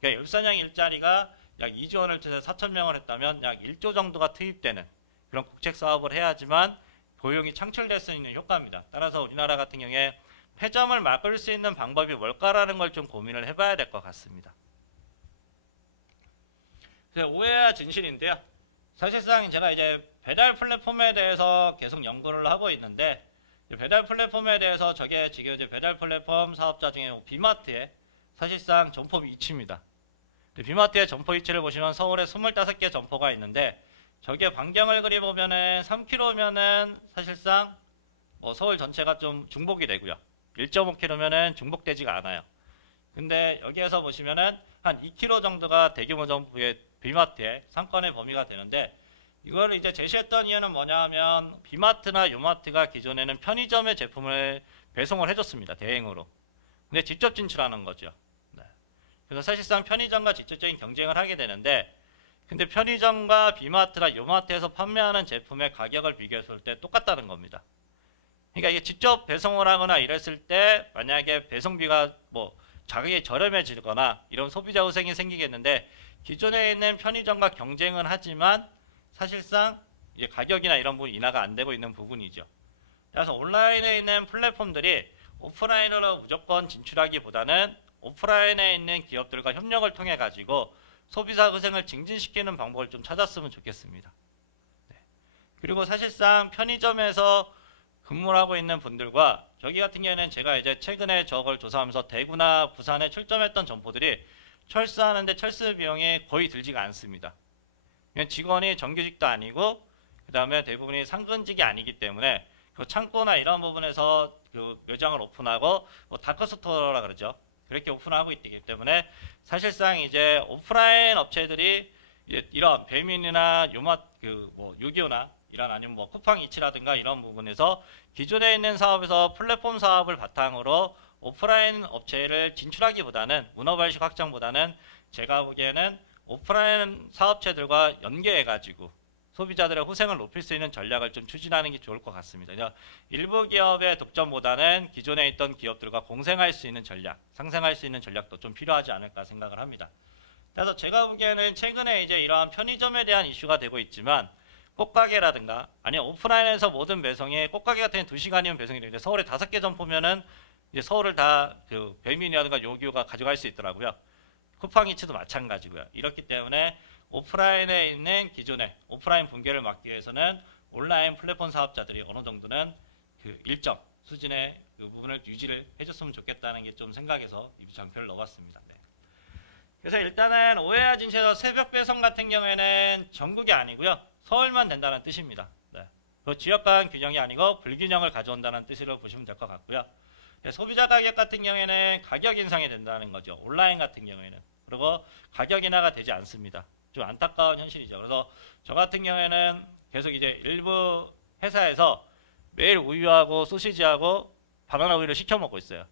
그러니까 울산형 일자리가 약 2조 원을 투자해서 4,000명을 했다면 약 1조 정도가 투입되는 그런 국책 사업을 해야지만 고용이 창출될 수 있는 효과입니다. 따라서 우리나라 같은 경우에 폐점을 막을 수 있는 방법이 뭘까라는 걸 좀 고민을 해봐야 될 것 같습니다. 오해와 진실인데요. 사실상 제가 이제 배달 플랫폼에 대해서 계속 연구를 하고 있는데 배달 플랫폼에 대해서 저게 지금 이제 배달 플랫폼 사업자 중에 비마트의 사실상 점포 위치입니다. 비마트의 점포 위치를 보시면 서울에 25개 점포가 있는데 저게 반경을 그려보면은 3km면은 사실상 뭐 서울 전체가 좀 중복이 되고요. 1.5km면은 중복되지가 않아요. 근데 여기에서 보시면은 한 2km 정도가 대규모 점포의 B마트의 상권의 범위가 되는데 이걸 이제 제시했던 이유는 뭐냐 하면 B마트나 요마트가 기존에는 편의점의 제품을 배송을 해줬습니다. 대행으로. 근데 직접 진출하는 거죠. 네. 그래서 사실상 편의점과 직접적인 경쟁을 하게 되는데 근데 편의점과 B마트나 요마트에서 판매하는 제품의 가격을 비교했을 때 똑같다는 겁니다. 그러니까 이게 직접 배송을 하거나 이랬을 때 만약에 배송비가 뭐 가격이 저렴해지거나 이런 소비자 후생이 생기겠는데 기존에 있는 편의점과 경쟁은 하지만 사실상 이제 가격이나 이런 부분이 인하가 안 되고 있는 부분이죠. 그래서 온라인에 있는 플랫폼들이 오프라인으로 무조건 진출하기보다는 오프라인에 있는 기업들과 협력을 통해 가지고 소비자 후생을 증진시키는 방법을 좀 찾았으면 좋겠습니다. 네. 그리고 사실상 편의점에서 근무를 하고 있는 분들과 여기 같은 경우에는 제가 이제 최근에 저걸 조사하면서 대구나 부산에 출점했던 점포들이 철수하는데 철수 비용이 거의 들지가 않습니다. 직원이 정규직도 아니고 그 다음에 대부분이 상근직이 아니기 때문에 그 창고나 이런 부분에서 그 매장을 오픈하고 뭐 다크스토어라 그러죠. 그렇게 오픈하고 있기 때문에 사실상 이제 오프라인 업체들이 이런 배민이나 뭐 유기요나 이런 아니면 뭐 쿠팡이츠라든가 이런 부분에서 기존에 있는 사업에서 플랫폼 사업을 바탕으로 오프라인 업체를 진출하기보다는 문어발식 확장보다는 제가 보기에는 오프라인 사업체들과 연계해가지고 소비자들의 후생을 높일 수 있는 전략을 좀 추진하는 게 좋을 것 같습니다. 일부 기업의 독점보다는 기존에 있던 기업들과 공생할 수 있는 전략, 상생할 수 있는 전략도 좀 필요하지 않을까 생각을 합니다. 그래서 제가 보기에는 최근에 이제 이러한 편의점에 대한 이슈가 되고 있지만 꽃가게라든가 아니면 오프라인에서 모든 배송이 꽃가게 같은 경우는 2시간이면 배송이 되는데 서울에 5개 점포면은 이제 서울을 다 그 배민이라든가 요기요가 가져갈 수 있더라고요. 쿠팡이츠도 마찬가지고요. 이렇기 때문에 오프라인에 있는 기존의 오프라인 붕괴를 막기 위해서는 온라인 플랫폼 사업자들이 어느 정도는 그 일정 수준의 그 부분을 유지를 해줬으면 좋겠다는 게 좀 생각해서 이 장표를 넣어봤습니다. 네. 그래서 일단은 오해와 진실에서 새벽 배송 같은 경우에는 전국이 아니고요. 서울만 된다는 뜻입니다. 네. 그 지역 간 균형이 아니고 불균형을 가져온다는 뜻으로 보시면 될 것 같고요. 소비자 가격 같은 경우에는 가격 인상이 된다는 거죠. 온라인 같은 경우에는. 그리고 가격 인하가 되지 않습니다. 좀 안타까운 현실이죠. 그래서 저 같은 경우에는 계속 이제 일부 회사에서 매일 우유하고 소시지하고 바나나 우유를 시켜 먹고 있어요.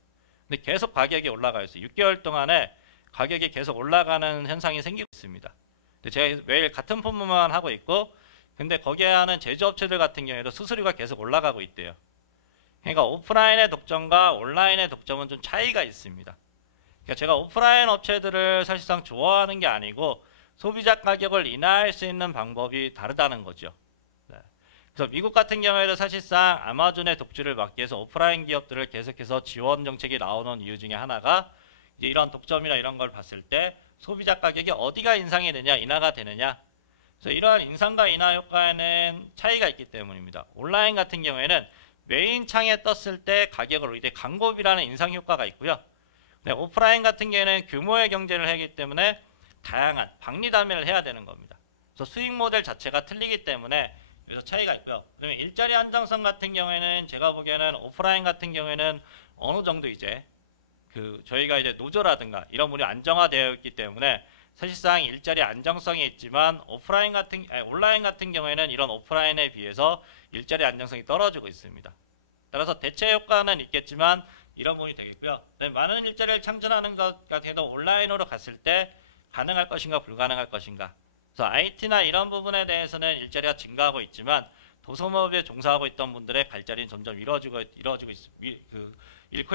근데 계속 가격이 올라가 있어요. 6개월 동안에 가격이 계속 올라가는 현상이 생기고 있습니다. 근데 제가 매일 같은 품목만 하고 있고 근데 거기에 하는 제조업체들 같은 경우에도 수수료가 계속 올라가고 있대요. 그러니까 오프라인의 독점과 온라인의 독점은 좀 차이가 있습니다. 그러니까 제가 오프라인 업체들을 사실상 좋아하는 게 아니고 소비자 가격을 인하할 수 있는 방법이 다르다는 거죠. 네. 그래서 미국 같은 경우에도 사실상 아마존의 독주를 막기 위해서 오프라인 기업들을 계속해서 지원 정책이 나오는 이유 중에 하나가 이제 이런 독점이나 이런 걸 봤을 때 소비자 가격이 어디가 인상이 되냐 인하가 되느냐. 그래서 이러한 인상과 인하 효과에는 차이가 있기 때문입니다. 온라인 같은 경우에는 메인 창에 떴을 때 가격을 올릴 때 광고비라는 인상 효과가 있고요. 네, 오프라인 같은 경우에는 규모의 경쟁을 하기 때문에 다양한 박리담회를 해야 되는 겁니다. 그래서 수익 모델 자체가 틀리기 때문에 여기서 차이가 있고요. 그다음에 일자리 안정성 같은 경우에는 제가 보기에는 오프라인 같은 경우에는 어느 정도 이제 그 저희가 이제 노조라든가 이런 부분이 안정화되어 있기 때문에 사실상 일자리 안정성이 있지만 온라인 같은 경우에는 이런 오프라인에 비해서 일자리 안정성이 떨어지고 있습니다. 따라서 대체 효과는 있겠지만 이런 부분이 되겠고요. 많은 일자리를 창출하는 것 같은 경우도 온라인으로 갔을 때 가능할 것인가 불가능할 것인가. 그래서 IT나 이런 부분에 대해서는 일자리가 증가하고 있지만 도소모업에 종사하고 있던 분들의 갈 자리는 점점 잃고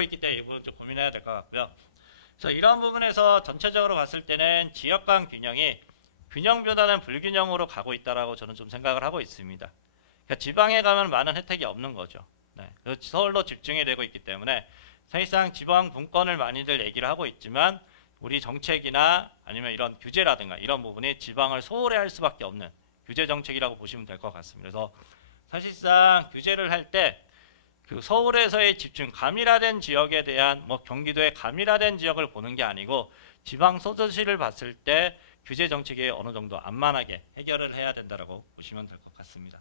있기 때문에 이 부분 좀 고민해야 될 것 같고요. 그래서 이런 부분에서 전체적으로 봤을 때는 지역 간 균형이 균형보다는 불균형으로 가고 있다라고 저는 좀 생각을 하고 있습니다. 그러니까 지방에 가면 많은 혜택이 없는 거죠. 네. 그래서 서울로 집중이 되고 있기 때문에 사실상 지방 분권을 많이들 얘기를 하고 있지만 우리 정책이나 아니면 이런 규제라든가 이런 부분이 지방을 소홀히 할 수밖에 없는 규제 정책이라고 보시면 될 것 같습니다. 그래서 사실상 규제를 할 때 그 서울에서의 집중, 가밀화된 지역에 대한 경기도의 가밀화된 지역을 보는 게 아니고 지방 소도시를 봤을 때 규제 정책이 어느 정도 안만하게 해결을 해야 된다라고 보시면 될 것 같습니다.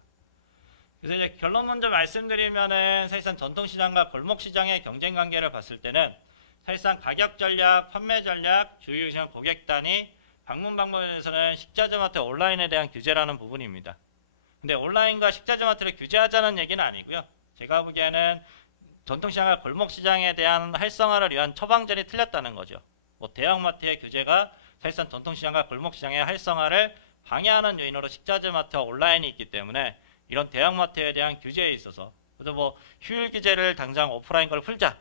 그래서 이제 결론 먼저 말씀드리면은 사실상 전통시장과 골목시장의 경쟁 관계를 봤을 때는 사실상 가격 전략, 판매 전략, 주요 시장 고객 단위, 방문 방법에 대해서는 식자재마트 온라인에 대한 규제라는 부분입니다. 근데 온라인과 식자재마트를 규제하자는 얘기는 아니고요. 제가 보기에는 전통시장과 골목시장에 대한 활성화를 위한 처방전이 틀렸다는 거죠. 뭐 대형마트의 규제가 사실상 전통시장과 골목시장의 활성화를 방해하는 요인으로 식자재마트와 온라인이 있기 때문에 이런 대형마트에 대한 규제에 있어서 그래서 뭐 휴일 규제를 당장 오프라인 걸 풀자.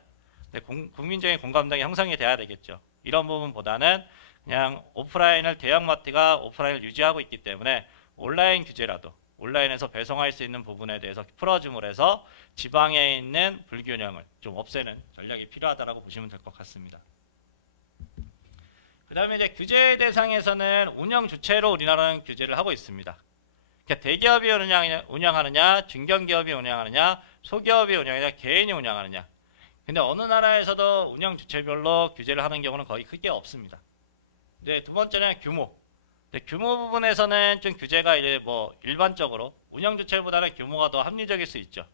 국민적인 공감대가 형성이 돼야 되겠죠. 이런 부분보다는 그냥 오프라인을 대형마트가 오프라인을 유지하고 있기 때문에 온라인 규제라도 온라인에서 배송할 수 있는 부분에 대해서 풀어줌으로 해서 지방에 있는 불균형을 좀 없애는 전략이 필요하다고 보시면 될 것 같습니다. 그 다음에 이제 규제 대상에서는 운영 주체로 우리나라는 규제를 하고 있습니다. 그러니까 대기업이 운영하느냐, 중견기업이 운영하느냐, 소기업이 운영하느냐, 개인이 운영하느냐. 근데 어느 나라에서도 운영 주체별로 규제를 하는 경우는 거의 크게 없습니다. 이제 두 번째는 규모. 규모 부분에서는 좀 규제가 이제 뭐 일반적으로 운영 주체보다는 규모가 더 합리적일 수 있죠.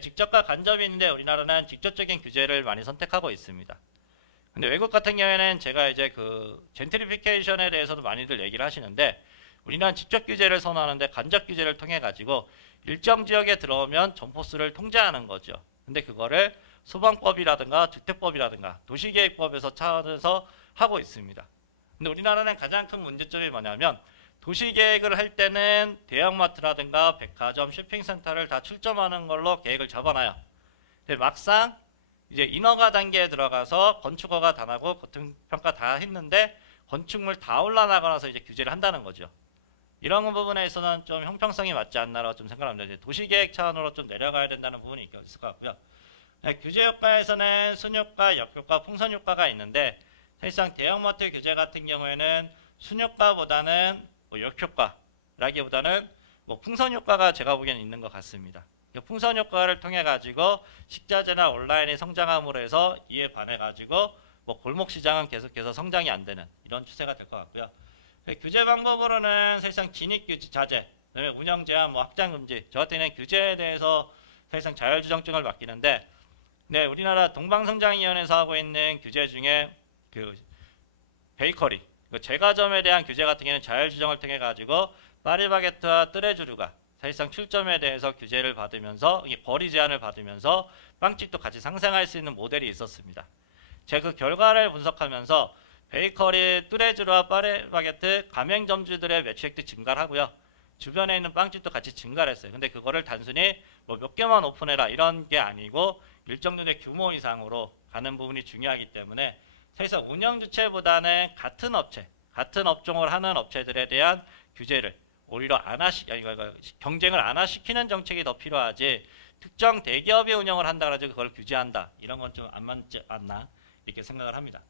직접과 간접이 있는데 우리나라는 직접적인 규제를 많이 선택하고 있습니다. 근데 외국 같은 경우에는 제가 이제 그 젠트리피케이션에 대해서도 많이들 얘기를 하시는데 우리나라는 직접 규제를 선호하는데 간접 규제를 통해 가지고 일정 지역에 들어오면 점포수를 통제하는 거죠. 근데 그거를 소방법이라든가 주택법이라든가 도시계획법에서 차원에서 하고 있습니다. 근데 우리나라는 가장 큰 문제점이 뭐냐면 도시계획을 할 때는 대형마트라든가 백화점, 쇼핑센터를 다 출점하는 걸로 계획을 잡아놔요. 근데 막상 이제 인허가 단계에 들어가서 건축허가 다 나고 고통평가 다 했는데 건축물 다 올라나가서 이제 규제를 한다는 거죠. 이런 부분에서는 좀 형평성이 맞지 않나라고 좀 생각합니다. 이제 도시계획 차원으로 좀 내려가야 된다는 부분이 있을 것 같고요. 규제 효과에서는 순효과, 역효과, 풍선효과가 있는데 사실상 대형마트 규제 같은 경우에는 순효과보다는 뭐 역효과라기보다는 뭐 풍선효과가 제가 보기에는 있는 것 같습니다. 풍선효과를 통해 가지고 식자재나 온라인이 성장함으로 해서 이에 반해 가지고 뭐 골목시장은 계속해서 성장이 안 되는 이런 추세가 될 것 같고요. 규제 방법으로는 사실상 진입자재, 그다음에 운영 제한, 뭐 확장 금지, 저 같은 경우는 규제에 대해서 사실상 자율주정증을 맡기는데, 네, 우리나라 동방성장위원회에서 하고 있는 규제 중에 그 베이커리, 그 제과점에 대한 규제 같은 경우는 자율주정을 통해 가지고 파리바게트와 뜨레주르가 사실상 출점에 대해서 규제를 받으면서 거리 제한을 받으면서 빵집도 같이 상생할 수 있는 모델이 있었습니다. 제가 그 결과를 분석하면서 베이커리, 뜨레주르와 파리바게트 가맹점주들의 매출액도 증가를 하고요. 주변에 있는 빵집도 같이 증가를 했어요. 근데 그거를 단순히 뭐 몇 개만 오픈해라 이런 게 아니고 일정 정도의 규모 이상으로 가는 부분이 중요하기 때문에 사실상 운영 주체보다는 같은 업체, 같은 업종을 하는 업체들에 대한 규제를 오히려 경쟁을 안화시키는 정책이 더 필요하지 특정 대기업이 운영을 한다 그래서 그걸 규제한다 이런 건 좀 안 맞지 않나 이렇게 생각을 합니다.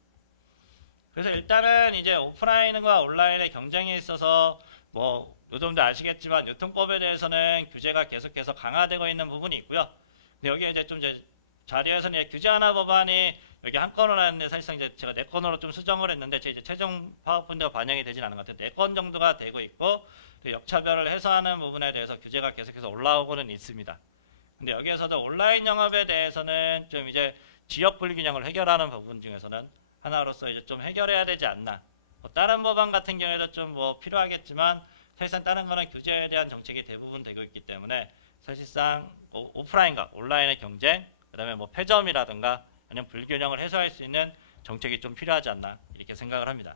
그래서 일단은 이제 오프라인과 온라인의 경쟁에 있어서 뭐 여러분들 아시겠지만 유통법에 대해서는 규제가 계속해서 강화되고 있는 부분이 있고요. 근데 여기 이제 좀 자리에서는 규제 하나 법안이 여기 한 건으로 나왔는데 사실상 이제 제가 4건으로 좀 수정을 했는데 제 이제 최종 파워포인트가 반영이 되진 않은 것 같아요. 4건 정도가 되고 있고 역차별을 해소하는 부분에 대해서 규제가 계속해서 올라오고는 있습니다. 근데 여기에서도 온라인 영업에 대해서는 좀 이제 지역 불균형을 해결하는 부분 중에서는 하나로서 이제 좀 해결해야 되지 않나. 뭐 다른 법안 같은 경우에도 좀 뭐 필요하겠지만 사실상 다른 거는 규제에 대한 정책이 대부분 되고 있기 때문에 사실상 오프라인과 온라인의 경쟁, 그다음에 뭐 폐점이라든가 아니면 불균형을 해소할 수 있는 정책이 좀 필요하지 않나 이렇게 생각을 합니다.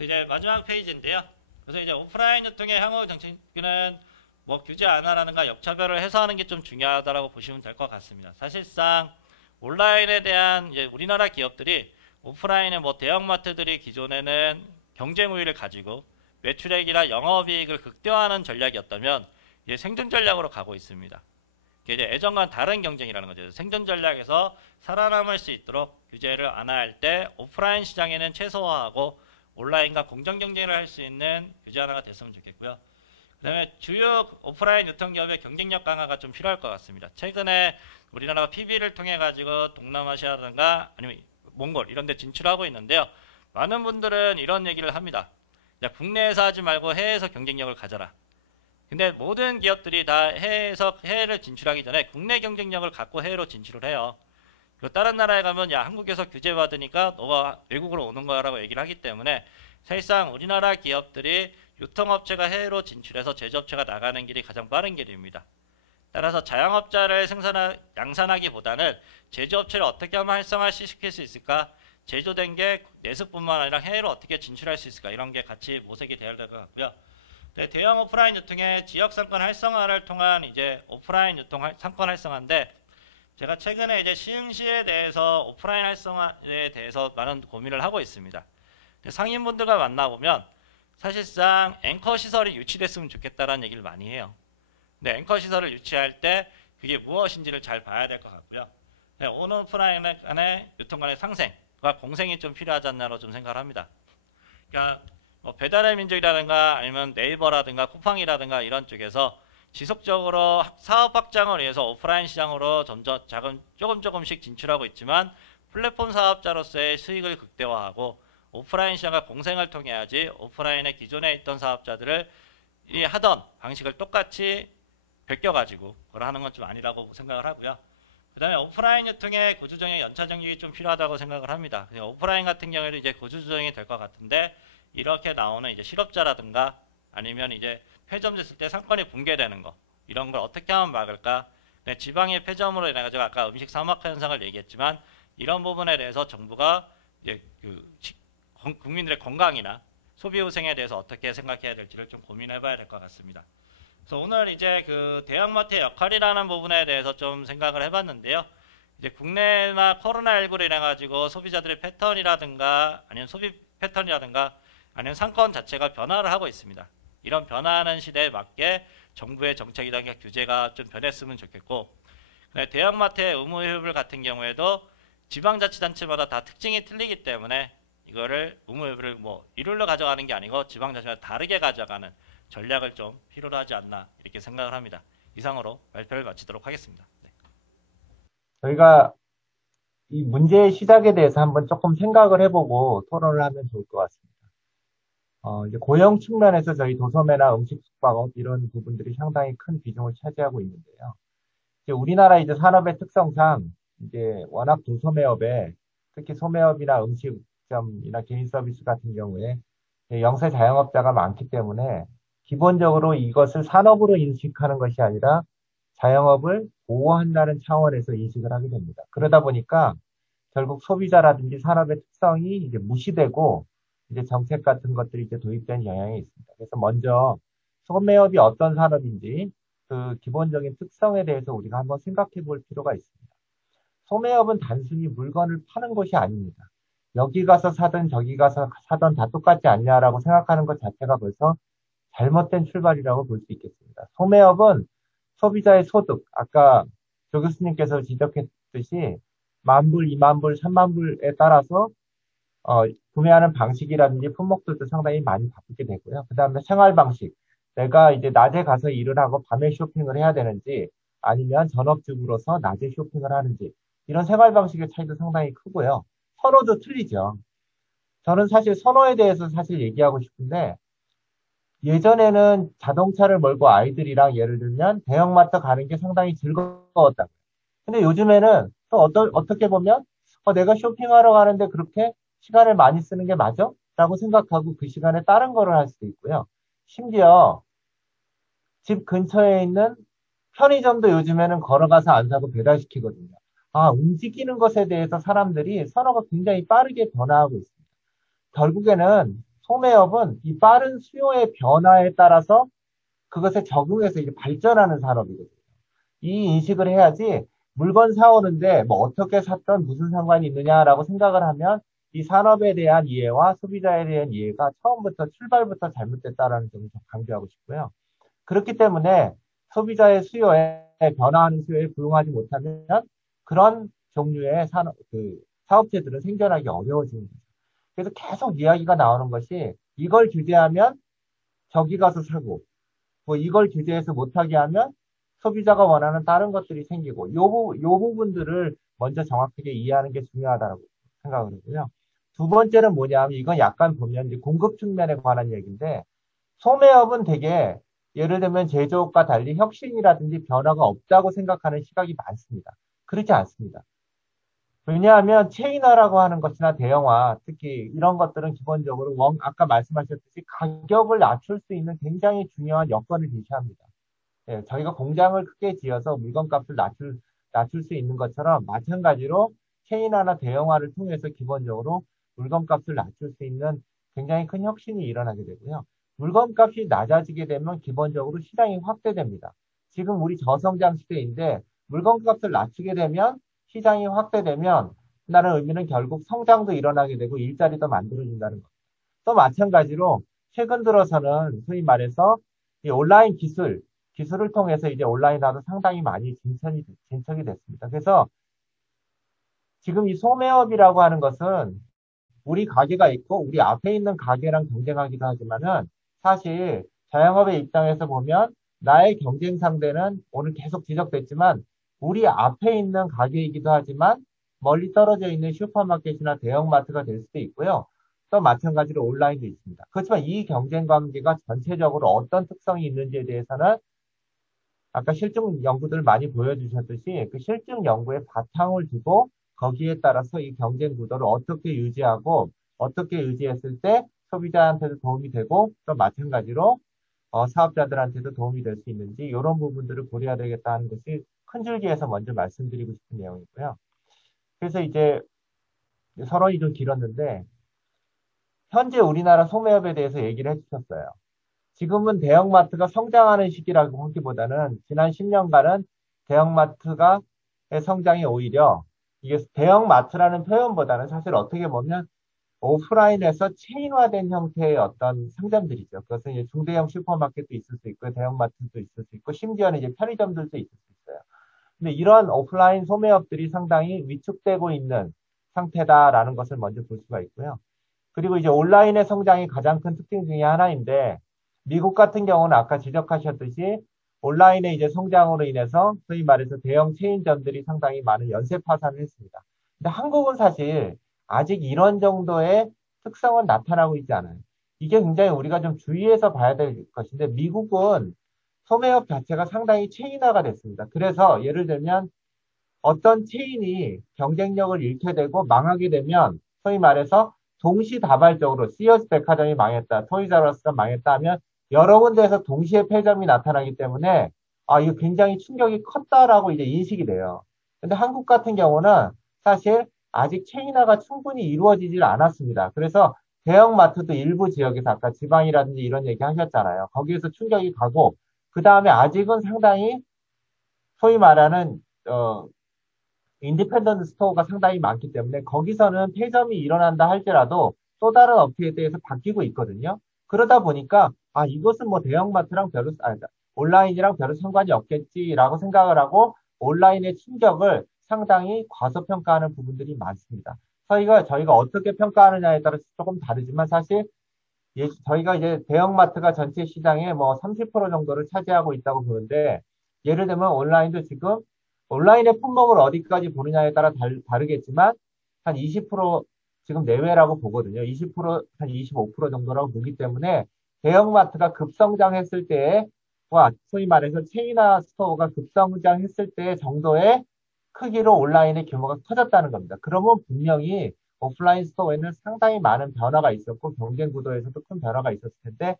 이제 마지막 페이지인데요. 그래서 이제 오프라인 유통의 향후 정책은 뭐 규제 안 하라는가 역차별을 해소하는 게 좀 중요하다고 보시면 될 것 같습니다. 사실상 온라인에 대한 이제 우리나라 기업들이 오프라인의 뭐 대형마트들이 기존에는 경쟁 우위를 가지고 매출액이나 영업이익을 극대화하는 전략이었다면 이제 생존 전략으로 가고 있습니다. 이제 예전과는 다른 경쟁이라는 거죠. 생존 전략에서 살아남을 수 있도록 규제를 완화할 때 오프라인 시장에는 최소화하고 온라인과 공정 경쟁을 할 수 있는 규제 하나가 됐으면 좋겠고요. 그 다음에 주요 오프라인 유통기업의 경쟁력 강화가 좀 필요할 것 같습니다. 최근에 우리나라가 PB를 통해 가지고 동남아시아라든가 아니면 몽골 이런 데 진출하고 있는데요. 많은 분들은 이런 얘기를 합니다. 국내에서 하지 말고 해외에서 경쟁력을 가져라. 근데 모든 기업들이 다 해외에서 해외를 진출하기 전에 국내 경쟁력을 갖고 해외로 진출을 해요. 그리고 다른 나라에 가면 야 한국에서 규제 받으니까 너가 외국으로 오는 거야라고 얘기를 하기 때문에 사실상 우리나라 기업들이 유통업체가 해외로 진출해서 제조업체가 나가는 길이 가장 빠른 길입니다. 따라서 자영업자를 양산하기보다는 제조업체를 어떻게 하면 활성화시킬 수 있을까? 제조된 게 내수뿐만 아니라 해외로 어떻게 진출할 수 있을까? 이런 게 같이 모색이 되어야 될 것 같고요. 네, 대형 오프라인 유통의 지역 상권 활성화를 통한 이제 오프라인 유통 상권 활성화인데 제가 최근에 이제 시흥시에 대해서 오프라인 활성화에 대해서 많은 고민을 하고 있습니다. 상인분들과 만나보면 사실상 앵커 시설이 유치됐으면 좋겠다라는 얘기를 많이 해요. 근데 앵커 시설을 유치할 때 그게 무엇인지를 잘 봐야 될 것 같고요. 네, 온오프라인 간의 유통 간의 상생과 공생이 좀 필요하지 않나로 좀 생각을 합니다. 그러니까 뭐 배달의 민족이라든가 아니면 네이버라든가 쿠팡이라든가 이런 쪽에서 지속적으로 사업 확장을 위해서 오프라인 시장으로 점점 조금씩 진출하고 있지만 플랫폼 사업자로서의 수익을 극대화하고 오프라인 시장과 공생을 통해야지 오프라인에 기존에 있던 사업자들을 하던 방식을 똑같이 베껴가지고 그걸 하는 건 좀 아니라고 생각을 하고요. 그 다음에 오프라인 유통의 구조조정의 연차정립이 좀 필요하다고 생각을 합니다. 오프라인 같은 경우에도 이제 구조조정이 될 것 같은데 이렇게 나오는 이제 실업자라든가 아니면 이제 폐점됐을 때 상권이 붕괴되는 거 이런 걸 어떻게 하면 막을까? 네, 지방의 폐점으로 인해 가지고 아까 음식 사막화 현상을 얘기했지만 이런 부분에 대해서 정부가 이제 국민들의 건강이나 소비 후생에 대해서 어떻게 생각해야 될지를 좀 고민해봐야 될 것 같습니다. 그래서 오늘 이제 그 대형마트의 역할이라는 부분에 대해서 좀 생각을 해봤는데요. 이제 국내나 코로나19로 인해 가지고 소비자들의 패턴이라든가 아니면 소비 패턴이라든가 아니면 상권 자체가 변화를 하고 있습니다. 이런 변화하는 시대에 맞게 정부의 정책이라든가 규제가 좀 변했으면 좋겠고 대형마트의 의무휴업을 같은 경우에도 지방자치단체마다 다 특징이 틀리기 때문에 이거를 의무휴업을 뭐 일률로 가져가는 게 아니고 지방자치마다 다르게 가져가는 전략을 좀 필요로 하지 않나 이렇게 생각을 합니다. 이상으로 발표를 마치도록 하겠습니다. 네. 저희가 이 문제의 시작에 대해서 한번 조금 생각을 해보고 토론을 하면 좋을 것 같습니다. 이제 고용 측면에서 저희 도소매나 음식 숙박업 이런 부분들이 상당히 큰 비중을 차지하고 있는데요. 이제 우리나라 이제 산업의 특성상 이제 워낙 도소매업에 특히 소매업이나 음식점이나 개인 서비스 같은 경우에 영세 자영업자가 많기 때문에 기본적으로 이것을 산업으로 인식하는 것이 아니라 자영업을 보호한다는 차원에서 인식을 하게 됩니다. 그러다 보니까 결국 소비자라든지 산업의 특성이 이제 무시되고 이제 정책 같은 것들이 이제 도입된 영향이 있습니다. 그래서 먼저 소매업이 어떤 산업인지 그 기본적인 특성에 대해서 우리가 한번 생각해 볼 필요가 있습니다. 소매업은 단순히 물건을 파는 것이 아닙니다. 여기 가서 사든 저기 가서 사든 다 똑같지 않냐라고 생각하는 것 자체가 벌써 잘못된 출발이라고 볼 수 있겠습니다. 소매업은 소비자의 소득, 아까 조 교수님께서 지적했듯이 10,000불, 20,000불, 30,000불에 따라서 구매하는 방식이라든지 품목들도 상당히 많이 바뀌게 되고요. 그 다음에 생활 방식, 내가 이제 낮에 가서 일을 하고 밤에 쇼핑을 해야 되는지 아니면 전업주부로서 낮에 쇼핑을 하는지 이런 생활 방식의 차이도 상당히 크고요. 선호도 틀리죠. 저는 사실 선호에 대해서 사실 얘기하고 싶은데 예전에는 자동차를 몰고 아이들이랑 예를 들면 대형마트 가는 게 상당히 즐거웠다. 근데 요즘에는 또 어떻게 보면 내가 쇼핑하러 가는데 그렇게 시간을 많이 쓰는 게 맞아? 라고 생각하고 그 시간에 다른 거를 할 수도 있고요. 심지어 집 근처에 있는 편의점도 요즘에는 걸어가서 안 사고 배달시키거든요. 움직이는 것에 대해서 사람들이 선호가 굉장히 빠르게 변화하고 있습니다. 결국에는 소매업은 이 빠른 수요의 변화에 따라서 그것에 적응해서 이제 발전하는 산업이거든요. 이 인식을 해야지 물건 사오는데 뭐 어떻게 샀던 무슨 상관이 있느냐라고 생각을 하면 이 산업에 대한 이해와 소비자에 대한 이해가 처음부터 출발부터 잘못됐다라는 점을 좀 강조하고 싶고요. 그렇기 때문에 소비자의 수요에 변화하는 수요에 부응하지 못하면 그런 종류의 사업체들은 생존하기 어려워지는 거죠. 그래서 계속 이야기가 나오는 것이 이걸 규제하면 저기 가서 사고 뭐 이걸 규제해서 못하게 하면 소비자가 원하는 다른 것들이 생기고 요 부분들을 먼저 정확하게 이해하는 게 중요하다고 생각을 하고요. 두 번째는 뭐냐면 이건 약간 보면 이제 공급 측면에 관한 얘기인데 소매업은 되게 예를 들면 제조업과 달리 혁신이라든지 변화가 없다고 생각하는 시각이 많습니다. 그렇지 않습니다. 왜냐하면 체인화라고 하는 것이나 대형화, 특히 이런 것들은 기본적으로 아까 말씀하셨듯이 가격을 낮출 수 있는 굉장히 중요한 여건을 제시합니다. 예, 저희가 공장을 크게 지어서 물건값을 낮출 수 있는 것처럼 마찬가지로 체인화나 대형화를 통해서 기본적으로 물건값을 낮출 수 있는 굉장히 큰 혁신이 일어나게 되고요. 물건값이 낮아지게 되면 기본적으로 시장이 확대됩니다. 지금 우리 저성장 시대인데 물건값을 낮추게 되면 시장이 확대되면 다는 의미는 결국 성장도 일어나게 되고 일자리도 만들어진다는 겁니다. 또 마찬가지로 최근 들어서는 소위 말해서 이 온라인 기술을 통해서 이제 온라인화도 상당히 많이 진척이 됐습니다. 그래서 지금 이 소매업이라고 하는 것은 우리 가게가 있고 우리 앞에 있는 가게랑 경쟁하기도 하지만은 사실 자영업의 입장에서 보면 나의 경쟁 상대는 오늘 계속 지적됐지만 우리 앞에 있는 가게이기도 하지만 멀리 떨어져 있는 슈퍼마켓이나 대형마트가 될 수도 있고요. 또 마찬가지로 온라인도 있습니다. 그렇지만 이 경쟁 관계가 전체적으로 어떤 특성이 있는지에 대해서는 아까 실증 연구들 많이 보여주셨듯이 그 실증 연구에 바탕을 두고 거기에 따라서 이 경쟁 구도를 어떻게 유지하고 어떻게 유지했을 때 소비자한테도 도움이 되고 또 마찬가지로 사업자들한테도 도움이 될 수 있는지 이런 부분들을 고려해야 되겠다는 것이 큰 줄기에서 먼저 말씀드리고 싶은 내용이고요. 그래서 이제 서론이 좀 길었는데 현재 우리나라 소매업에 대해서 얘기를 해주셨어요. 지금은 대형마트가 성장하는 시기라고 하기보다는 지난 10년간은 대형마트가 성장이 오히려 이게 대형마트라는 표현보다는 사실 어떻게 보면 오프라인에서 체인화된 형태의 어떤 상점들이죠. 그것은 이제 중대형 슈퍼마켓도 있을 수 있고 대형마트도 있을 수 있고 심지어는 이제 편의점들도 있을 수 있어요. 근데 이런 오프라인 소매업들이 상당히 위축되고 있는 상태다라는 것을 먼저 볼 수가 있고요. 그리고 이제 온라인의 성장이 가장 큰 특징 중에 하나인데 미국 같은 경우는 아까 지적하셨듯이 온라인의 이제 성장으로 인해서 소위 말해서 대형 체인점들이 상당히 많은 연쇄 파산을 했습니다. 근데 한국은 사실 아직 이런 정도의 특성은 나타나고 있지 않아요. 이게 굉장히 우리가 좀 주의해서 봐야 될 것인데 미국은 소매업 자체가 상당히 체인화가 됐습니다. 그래서 예를 들면 어떤 체인이 경쟁력을 잃게 되고 망하게 되면 소위 말해서 동시다발적으로 시어스 백화점이 망했다, 토이자러스가 망했다 하면 여러 군데에서 동시에 폐점이 나타나기 때문에 이거 굉장히 충격이 컸다라고 이제 인식이 돼요. 근데 한국 같은 경우는 사실 아직 체인화가 충분히 이루어지질 않았습니다. 그래서 대형마트도 일부 지역에서 아까 지방이라든지 이런 얘기 하셨잖아요. 거기에서 충격이 가고 그 다음에 아직은 상당히 소위 말하는 인디펜던트 스토어가 상당히 많기 때문에 거기서는 폐점이 일어난다 할지라도 또 다른 업체에 대해서 바뀌고 있거든요. 그러다 보니까 이것은 뭐 대형마트랑 온라인이랑 별로 상관이 없겠지라고 생각을 하고 온라인의 충격을 상당히 과소평가하는 부분들이 많습니다. 저희가 어떻게 평가하느냐에 따라서 조금 다르지만 사실 저희가 이제 대형마트가 전체 시장의 뭐 30% 정도를 차지하고 있다고 보는데 예를 들면 온라인도 지금 온라인의 품목을 어디까지 보느냐에 따라 다르겠지만 한 20% 지금 내외라고 보거든요. 20%, 한 25% 정도라고 보기 때문에 대형마트가 급성장했을 때와 소위 말해서 체인화 스토어가 급성장했을 때 정도의 크기로 온라인의 규모가 커졌다는 겁니다. 그러면 분명히 오프라인 스토어에는 상당히 많은 변화가 있었고 경쟁 구도에서도 큰 변화가 있었을 텐데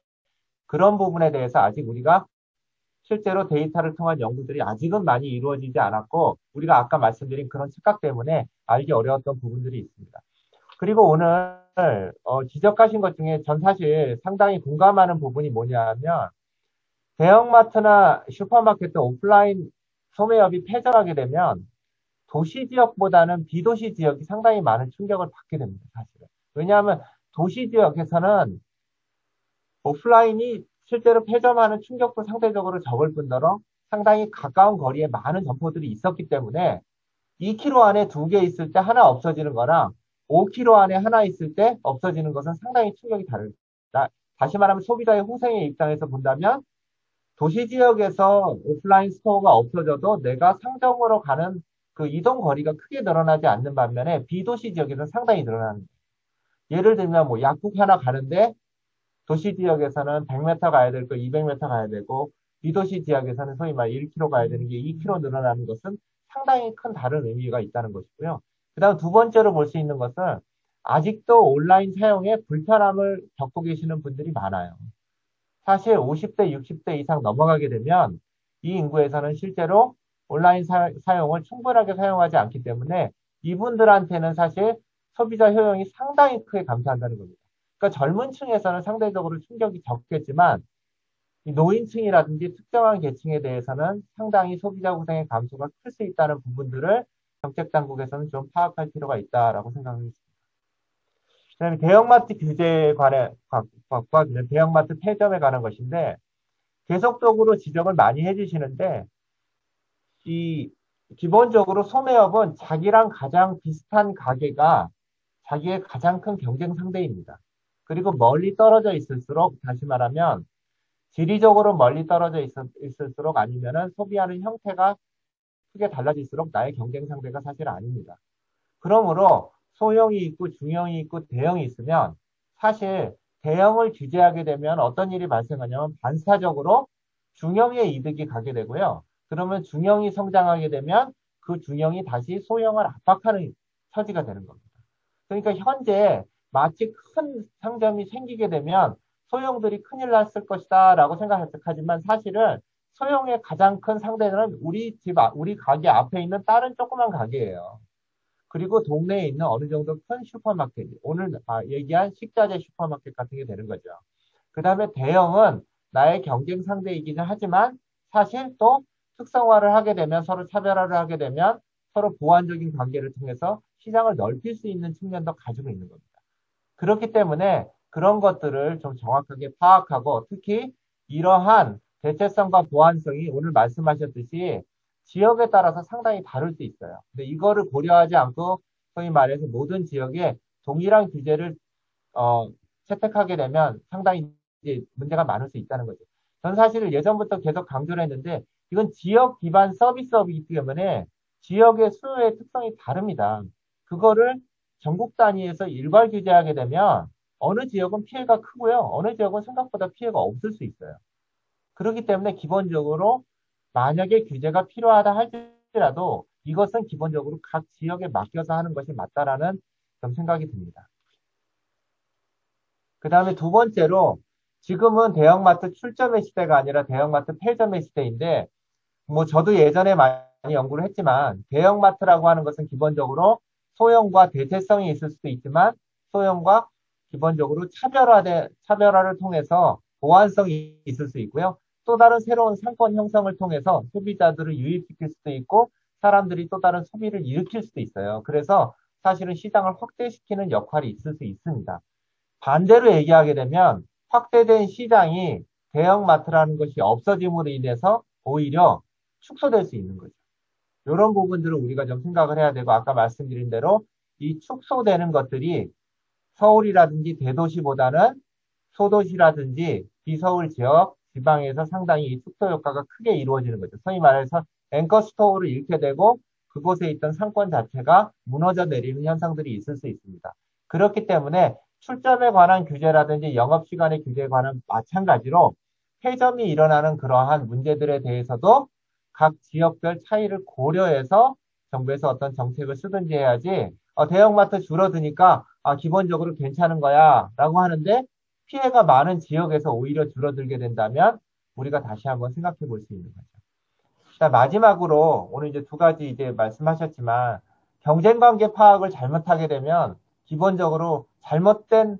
그런 부분에 대해서 아직 우리가 실제로 데이터를 통한 연구들이 아직은 많이 이루어지지 않았고 우리가 아까 말씀드린 그런 착각 때문에 알기 어려웠던 부분들이 있습니다. 그리고 오늘 지적하신 것 중에 전 사실 상당히 공감하는 부분이 뭐냐면 대형마트나 슈퍼마켓 오프라인 소매업이 폐점하게 되면 도시 지역보다는 비도시 지역이 상당히 많은 충격을 받게 됩니다. 사실은. 왜냐하면 도시 지역에서는 오프라인이 실제로 폐점하는 충격도 상대적으로 적을 뿐더러 상당히 가까운 거리에 많은 점포들이 있었기 때문에 2km 안에 2개 있을 때 하나 없어지는 거랑 5km 안에 하나 있을 때 없어지는 것은 상당히 충격이 다릅니다. 다시 말하면 소비자의 후생의 입장에서 본다면 도시 지역에서 오프라인 스토어가 없어져도 내가 상점으로 가는 그 이동 거리가 크게 늘어나지 않는 반면에 비도시 지역에서는 상당히 늘어나는 거예요. 예를 들면 뭐 약국 하나 가는데 도시 지역에서는 100m 가야 될 거 200m 가야 되고 비도시 지역에서는 소위 말 1km 가야 되는 게 2km 늘어나는 것은 상당히 큰 다른 의미가 있다는 것이고요. 그 다음 두 번째로 볼 수 있는 것은 아직도 온라인 사용에 불편함을 겪고 계시는 분들이 많아요. 사실 50대, 60대 이상 넘어가게 되면 이 인구에서는 실제로 온라인 사용을 충분하게 사용하지 않기 때문에 이분들한테는 사실 소비자 효용이 상당히 크게 감소한다는 겁니다. 그러니까 젊은 층에서는 상대적으로 충격이 적겠지만 이 노인층이라든지 특정한 계층에 대해서는 상당히 소비자 구성의 감소가 클 수 있다는 부분들을 정책 당국에서는 좀 파악할 필요가 있다라고 생각합니다. 그다음에 대형마트 규제에 관해 과 대형마트 폐점에 관한 것인데 계속적으로 지적을 많이 해주시는데 이 기본적으로 소매업은 자기랑 가장 비슷한 가게가 자기의 가장 큰 경쟁 상대입니다. 그리고 멀리 떨어져 있을수록 다시 말하면 지리적으로 멀리 떨어져 있을수록 아니면은 소비하는 형태가 크게 달라질수록 나의 경쟁 상대가 사실 아닙니다. 그러므로 소형이 있고 중형이 있고 대형이 있으면 사실 대형을 규제하게 되면 어떤 일이 발생하냐면 반사적으로 중형의 이득이 가게 되고요. 그러면 중형이 성장하게 되면 그 중형이 다시 소형을 압박하는 처지가 되는 겁니다. 그러니까 현재 마치 큰 상점이 생기게 되면 소형들이 큰일 났을 것이다 라고 생각하지만 사실은 소형의 가장 큰 상대는 우리 가게 앞에 있는 다른 조그만 가게예요. 그리고 동네에 있는 어느 정도 큰 슈퍼마켓, 오늘 얘기한 식자재 슈퍼마켓 같은 게 되는 거죠. 그 다음에 대형은 나의 경쟁 상대이기는 하지만 사실 또 특성화를 하게 되면 서로 차별화를 하게 되면 서로 보완적인 관계를 통해서 시장을 넓힐 수 있는 측면도 가지고 있는 겁니다. 그렇기 때문에 그런 것들을 좀 정확하게 파악하고 특히 이러한 대체성과 보완성이 오늘 말씀하셨듯이 지역에 따라서 상당히 다를 수 있어요. 근데 이거를 고려하지 않고 소위 말해서 모든 지역에 동일한 규제를 채택하게 되면 상당히 이제 문제가 많을 수 있다는 거죠. 전 사실 예전부터 계속 강조를 했는데 이건 지역 기반 서비스업이기 때문에 지역의 수요의 특성이 다릅니다. 그거를 전국 단위에서 일괄 규제하게 되면 어느 지역은 피해가 크고요. 어느 지역은 생각보다 피해가 없을 수 있어요. 그렇기 때문에 기본적으로 만약에 규제가 필요하다 할지라도 이것은 기본적으로 각 지역에 맡겨서 하는 것이 맞다라는 좀 생각이 듭니다. 그 다음에 두 번째로 지금은 대형마트 출점의 시대가 아니라 대형마트 폐점의 시대인데 뭐 저도 예전에 많이 연구를 했지만 대형마트라고 하는 것은 기본적으로 소형과 대체성이 있을 수도 있지만 소형과 기본적으로 차별화를 통해서 보완성이 있을 수 있고요. 또 다른 새로운 상권 형성을 통해서 소비자들을 유입시킬 수도 있고 사람들이 또 다른 소비를 일으킬 수도 있어요. 그래서 사실은 시장을 확대시키는 역할이 있을 수 있습니다. 반대로 얘기하게 되면 확대된 시장이 대형마트라는 것이 없어짐으로 인해서 오히려 축소될 수 있는 거죠. 이런 부분들을 우리가 좀 생각을 해야 되고 아까 말씀드린 대로 이 축소되는 것들이 서울이라든지 대도시보다는 소도시라든지 비서울 지역, 지방에서 상당히 이 축소 효과가 크게 이루어지는 거죠. 소위 말해서 앵커스토어를 잃게 되고 그곳에 있던 상권 자체가 무너져 내리는 현상들이 있을 수 있습니다. 그렇기 때문에 출점에 관한 규제라든지 영업시간의 규제에 관한 마찬가지로 폐점이 일어나는 그러한 문제들에 대해서도 각 지역별 차이를 고려해서 정부에서 어떤 정책을 쓰든지 해야지 대형마트 줄어드니까 기본적으로 괜찮은 거야 라고 하는데 피해가 많은 지역에서 오히려 줄어들게 된다면 우리가 다시 한번 생각해 볼 수 있는 거죠. 자, 마지막으로 오늘 이제 두 가지 이제 말씀하셨지만 경쟁관계 파악을 잘못하게 되면 기본적으로 잘못된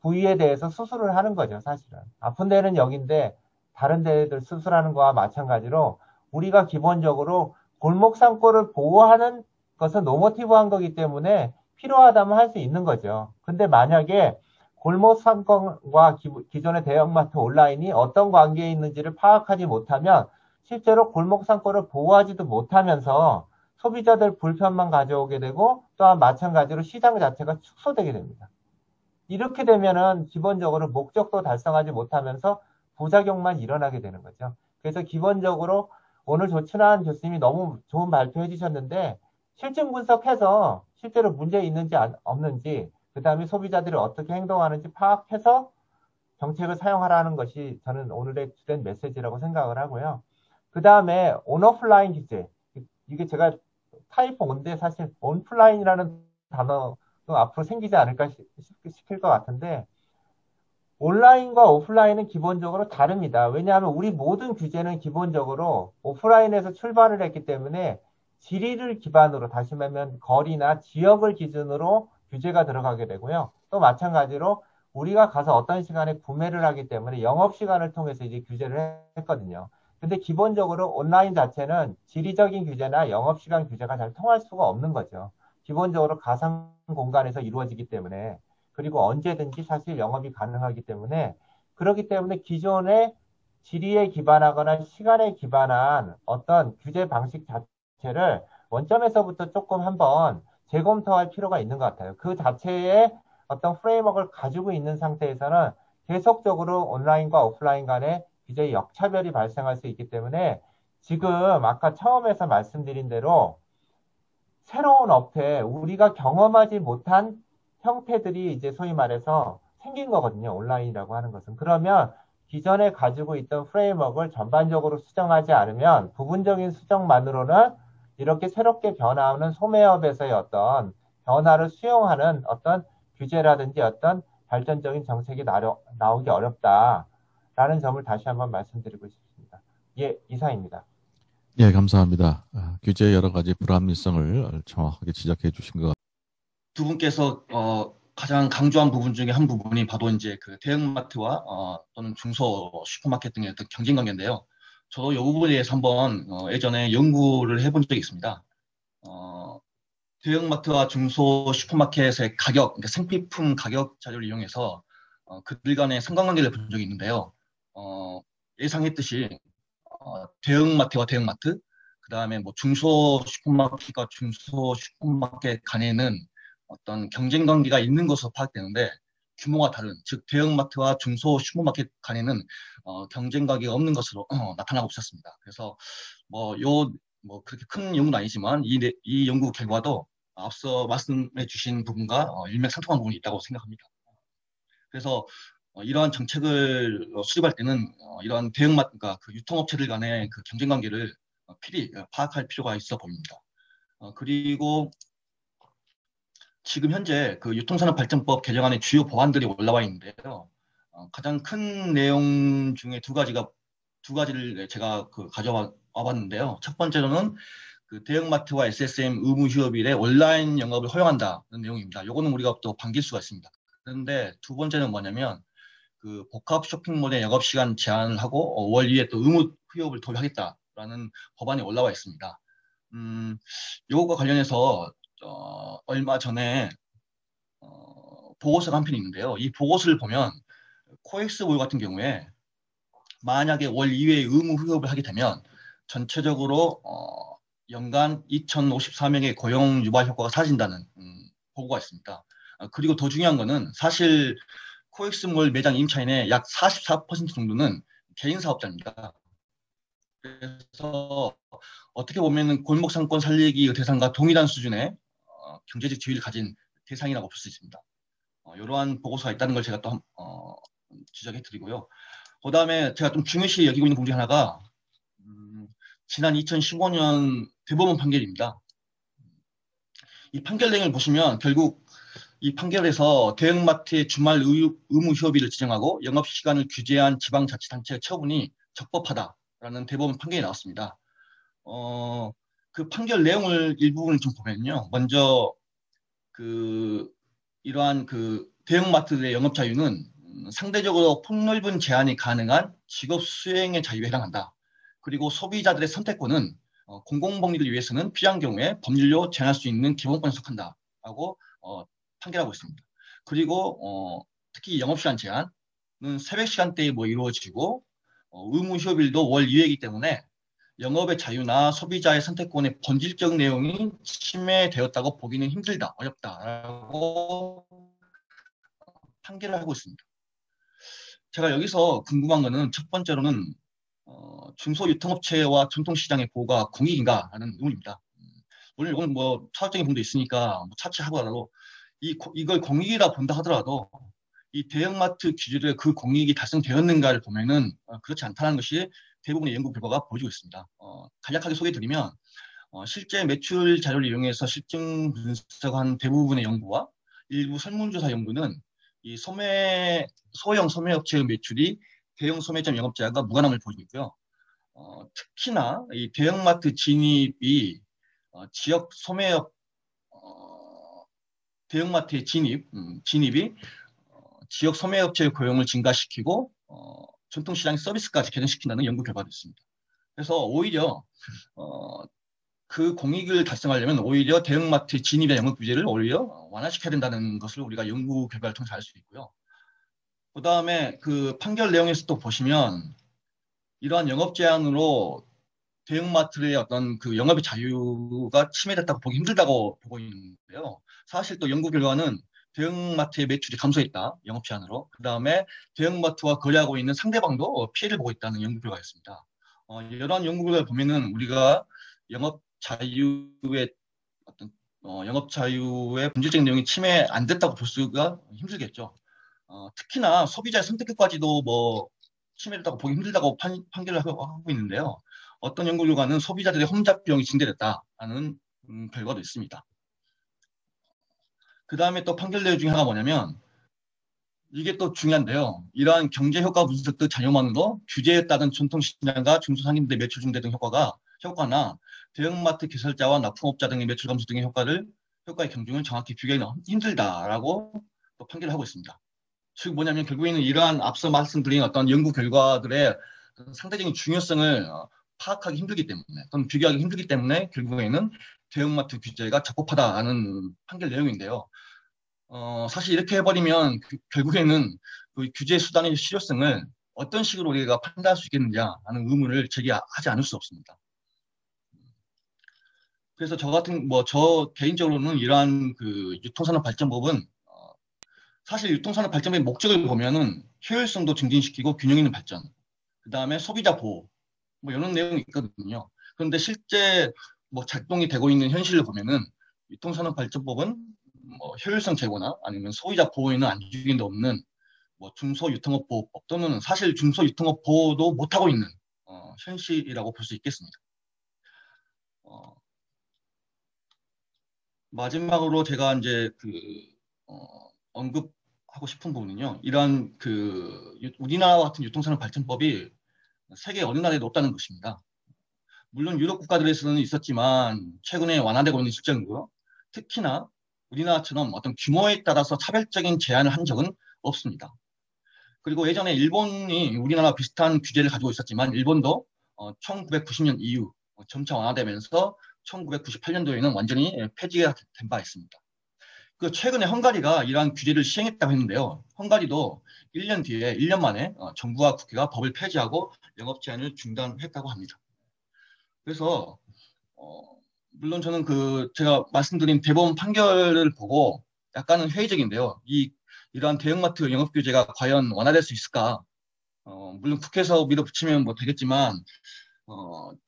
부위에 대해서 수술을 하는 거죠, 사실은. 아픈 데는 여긴데 다른 데들 수술하는 거와 마찬가지로 우리가 기본적으로 골목 상권을 보호하는 것은 노모티브한 거기 때문에 필요하다면 할 수 있는 거죠. 근데 만약에 골목 상권과 기존의 대형마트 온라인이 어떤 관계에 있는지를 파악하지 못하면 실제로 골목 상권을 보호하지도 못하면서 소비자들 불편만 가져오게 되고 또한 마찬가지로 시장 자체가 축소되게 됩니다. 이렇게 되면은 기본적으로 목적도 달성하지 못하면서 부작용만 일어나게 되는 거죠. 그래서 기본적으로 오늘 조춘환 교수님이 너무 좋은 발표해 주셨는데 실증 분석해서 실제로 문제 있는지 없는지 그 다음에 소비자들이 어떻게 행동하는지 파악해서 정책을 사용하라는 것이 저는 오늘의 주된 메시지라고 생각을 하고요. 그 다음에 온오프라인 규제. 이게 제가 타입 5인데 사실 온플라인이라는 단어도 앞으로 생기지 않을까 싶을 것 같은데 온라인과 오프라인은 기본적으로 다릅니다. 왜냐하면 우리 모든 규제는 기본적으로 오프라인에서 출발을 했기 때문에 지리를 기반으로 다시 말하면 거리나 지역을 기준으로 규제가 들어가게 되고요. 또 마찬가지로 우리가 가서 어떤 시간에 구매를 하기 때문에 영업시간을 통해서 이제 규제를 했거든요. 근데 기본적으로 온라인 자체는 지리적인 규제나 영업시간 규제가 잘 통할 수가 없는 거죠. 기본적으로 가상 공간에서 이루어지기 때문에 그리고 언제든지 사실 영업이 가능하기 때문에 그렇기 때문에 기존의 지리에 기반하거나 시간에 기반한 어떤 규제 방식 자체를 원점에서부터 조금 한번 재검토할 필요가 있는 것 같아요. 그 자체의 어떤 프레임워크를 가지고 있는 상태에서는 계속적으로 온라인과 오프라인 간의 규제의 역차별이 발생할 수 있기 때문에 지금 아까 처음에서 말씀드린 대로 새로운 업태, 우리가 경험하지 못한 형태들이 이제 소위 말해서 생긴 거거든요. 온라인이라고 하는 것은. 그러면 기존에 가지고 있던 프레임워크를 전반적으로 수정하지 않으면 부분적인 수정만으로는 이렇게 새롭게 변화하는 소매업에서의 어떤 변화를 수용하는 어떤 규제라든지 어떤 발전적인 정책이 나오기 어렵다라는 점을 다시 한번 말씀드리고 싶습니다. 예, 이상입니다. 예, 감사합니다. 규제의 여러 가지 불합리성을 정확하게 지적해 주신 것 같습니다. 두 분께서 가장 강조한 부분 중에 한 부분이 바로 이제 그 대형마트와 또는 중소 슈퍼마켓 등의 어떤 경쟁 관계인데요. 저도 이 부분에 대해서 한번 예전에 연구를 해본 적이 있습니다. 대형마트와 중소 슈퍼마켓의 가격, 그러니까 생필품 가격 자료를 이용해서 그들 간의 상관관계를 본 적이 있는데요. 예상했듯이 대형마트와 대형마트, 그 다음에 뭐 중소 슈퍼마켓과 중소 슈퍼마켓 간에는 어떤 경쟁 관계가 있는 것으로 파악되는데 규모가 다른, 즉 대형마트와 중소 슈퍼마켓 간에는 경쟁 관계가 없는 것으로 나타나고 있었습니다. 그래서 뭐 그렇게 큰 연구는 아니지만 이 연구 결과도 앞서 말씀해 주신 부분과 일맥상통한 부분이 있다고 생각합니다. 그래서 이러한 정책을 수립할 때는 이러한 대형마트, 그러니까 그 유통업체들 간의 그 경쟁 관계를 필히 파악할 필요가 있어 보입니다. 그리고 지금 현재 그 유통산업발전법 개정안의 주요 법안들이 올라와 있는데요. 가장 큰 내용 중에 두 가지를 제가 가져와 봤는데요. 첫 번째로는 그 대형마트와 SSM 의무 휴업일에 온라인 영업을 허용한다는 내용입니다. 요거는 우리가 또 반길 수가 있습니다. 그런데 두 번째는 뭐냐면 그 복합 쇼핑몰의 영업시간 제한을 하고 월 2회 또 의무 휴업을 도입하겠다라는 법안이 올라와 있습니다. 요거과 관련해서 얼마 전에 보고서가 한 편 있는데요. 이 보고서를 보면 코엑스몰 같은 경우에 만약에 월 2회 의무 휴업을 하게 되면 전체적으로 연간 2,054명의 고용 유발 효과가 사라진다는 보고가 있습니다. 그리고 더 중요한 거는 사실 코엑스몰 매장 임차인의 약 44% 정도는 개인 사업자입니다. 그래서 어떻게 보면 골목 상권 살리기 대상과 동일한 수준의 경제적 지위를 가진 대상이라고 볼 수 있습니다. 이러한 보고서가 있다는 걸 제가 또 지적해 드리고요. 그 다음에 제가 좀 중요시 여기고 있는 부분 중 하나가 지난 2015년 대법원 판결입니다. 이 판결 내용을 보시면 결국 이 판결에서 대형마트의 주말 의무 휴업일을 지정하고 영업시간을 규제한 지방자치단체의 처분이 적법하다라는 대법원 판결이 나왔습니다. 그 판결 내용을 일부분을 좀 보면요. 먼저 이러한 대형마트의 영업 자유는 상대적으로 폭넓은 제한이 가능한 직업 수행의 자유에 해당한다. 그리고 소비자들의 선택권은 공공복리를 위해서는 필요한 경우에 법률로 제한할 수 있는 기본권에 속한다라고 판결하고 있습니다. 그리고 특히 영업시간 제한은 새벽 시간대에 이루어지고 의무 휴업일도 월 2회이기 때문에 영업의 자유나 소비자의 선택권의 본질적 내용이 침해되었다고 보기는 힘들다, 어렵다라고 판결을 하고 있습니다. 제가 여기서 궁금한 거는 첫 번째로는 중소유통업체와 전통시장의 보호가 공익인가 하는 의문입니다. 물론 이건 사업적인 부분도 있으니까 차치하더라도 이걸 공익이라 본다 하더라도 이 대형마트 규제를 그 공익이 달성되었는가를 보면은 그렇지 않다는 것이 대부분의 연구 결과가 보여주고 있습니다. 간략하게 소개해드리면 실제 매출 자료를 이용해서 실증 분석한 대부분의 연구와 일부 설문조사 연구는 이 소형 소매업체의 매출이 대형 소매점 영업자가 무관함을 보이고 있고요. 특히나 이 대형마트 진입이 지역 소매업 대형마트의 진입이 지역 소매업체의 고용을 증가시키고 전통시장 서비스까지 개선시킨다는 연구 결과도 있습니다. 그래서 오히려 그 공익을 달성하려면 오히려 대형마트 진입의 영업 규제를 오히려 완화시켜야 된다는 것을 우리가 연구 결과를 통해서 알 수 있고요. 그 다음에 그 판결 내용에서 또 보시면 이러한 영업 제한으로 대형마트의 어떤 그 영업의 자유가 침해됐다고 보기 힘들다고 보고 있는데요. 사실 또 연구 결과는 대형마트의 매출이 감소했다, 영업 제한으로. 그 다음에 대형마트와 거래하고 있는 상대방도 피해를 보고 있다는 연구 결과였습니다. 이러한 연구 결과를 보면은 우리가 영업 자유의 본질적인 내용이 침해 안 됐다고 볼 수가 힘들겠죠. 특히나 소비자의 선택권까지도 뭐 침해됐다고 보기 힘들다고 판결을 하고 있는데요. 어떤 연구 결과는 소비자들의 홈잡 비용이 증대됐다는 결과도 있습니다. 그 다음에 또 판결 내용 중에 하나가 뭐냐면 이게 또 중요한데요. 이러한 경제 효과 분석도 자료만으로 규제에 따른 전통시장과 중소상인들의 매출 증대 등 효과나 대형마트 개설자와 납품업자 등의 매출 감소 등의 효과의 경중을 정확히 비교하기는 힘들다라고 또 판결을 하고 있습니다. 즉 뭐냐면 결국에는 이러한 앞서 말씀드린 어떤 연구 결과들의 상대적인 중요성을 파악하기 힘들기 때문에 또는 비교하기 힘들기 때문에 결국에는 대형마트 규제가 적법하다는 판결 내용인데요. 사실 이렇게 해버리면 결국에는 그 규제 수단의 실효성을 어떤 식으로 우리가 판단할 수 있겠느냐 하는 의문을 제기하지 않을 수 없습니다. 그래서 저 개인적으로는 이러한 그 유통산업발전법은 사실 유통산업발전법의 목적을 보면은 효율성도 증진시키고 균형 있는 발전, 그 다음에 소비자 보호, 뭐 이런 내용이 있거든요. 그런데 실제 뭐 작동이 되고 있는 현실을 보면은 유통산업발전법은 뭐 효율성 제고나 아니면 소비자 보호에는 안중에도 없는 뭐 중소유통업보호법 또는 사실 중소유통업 보호도 못하고 있는 현실이라고 볼 수 있겠습니다. 마지막으로 제가 이제 언급하고 싶은 부분은요. 이러한 우리나라 같은 유통산업발전법이 세계 어느 나라에도 없다는 것입니다. 물론 유럽 국가들에서는 있었지만 최근에 완화되고 있는 실정이고요. 특히나 우리나라처럼 어떤 규모에 따라서 차별적인 제한을 한 적은 없습니다. 그리고 예전에 일본이 우리나라 비슷한 규제를 가지고 있었지만 일본도 1990년 이후 점차 완화되면서 1998년도에는 완전히 폐지가 된 바 있습니다. 최근에 헝가리가 이러한 규제를 시행했다고 했는데요. 헝가리도 1년 만에 정부와 국회가 법을 폐지하고 영업 제한을 중단했다고 합니다. 그래서 물론 저는 제가 말씀드린 대법원 판결을 보고 약간은 회의적인데요. 이러한 대형마트 영업 규제가 과연 완화될 수 있을까? 물론 국회에서 밀어붙이면 뭐 되겠지만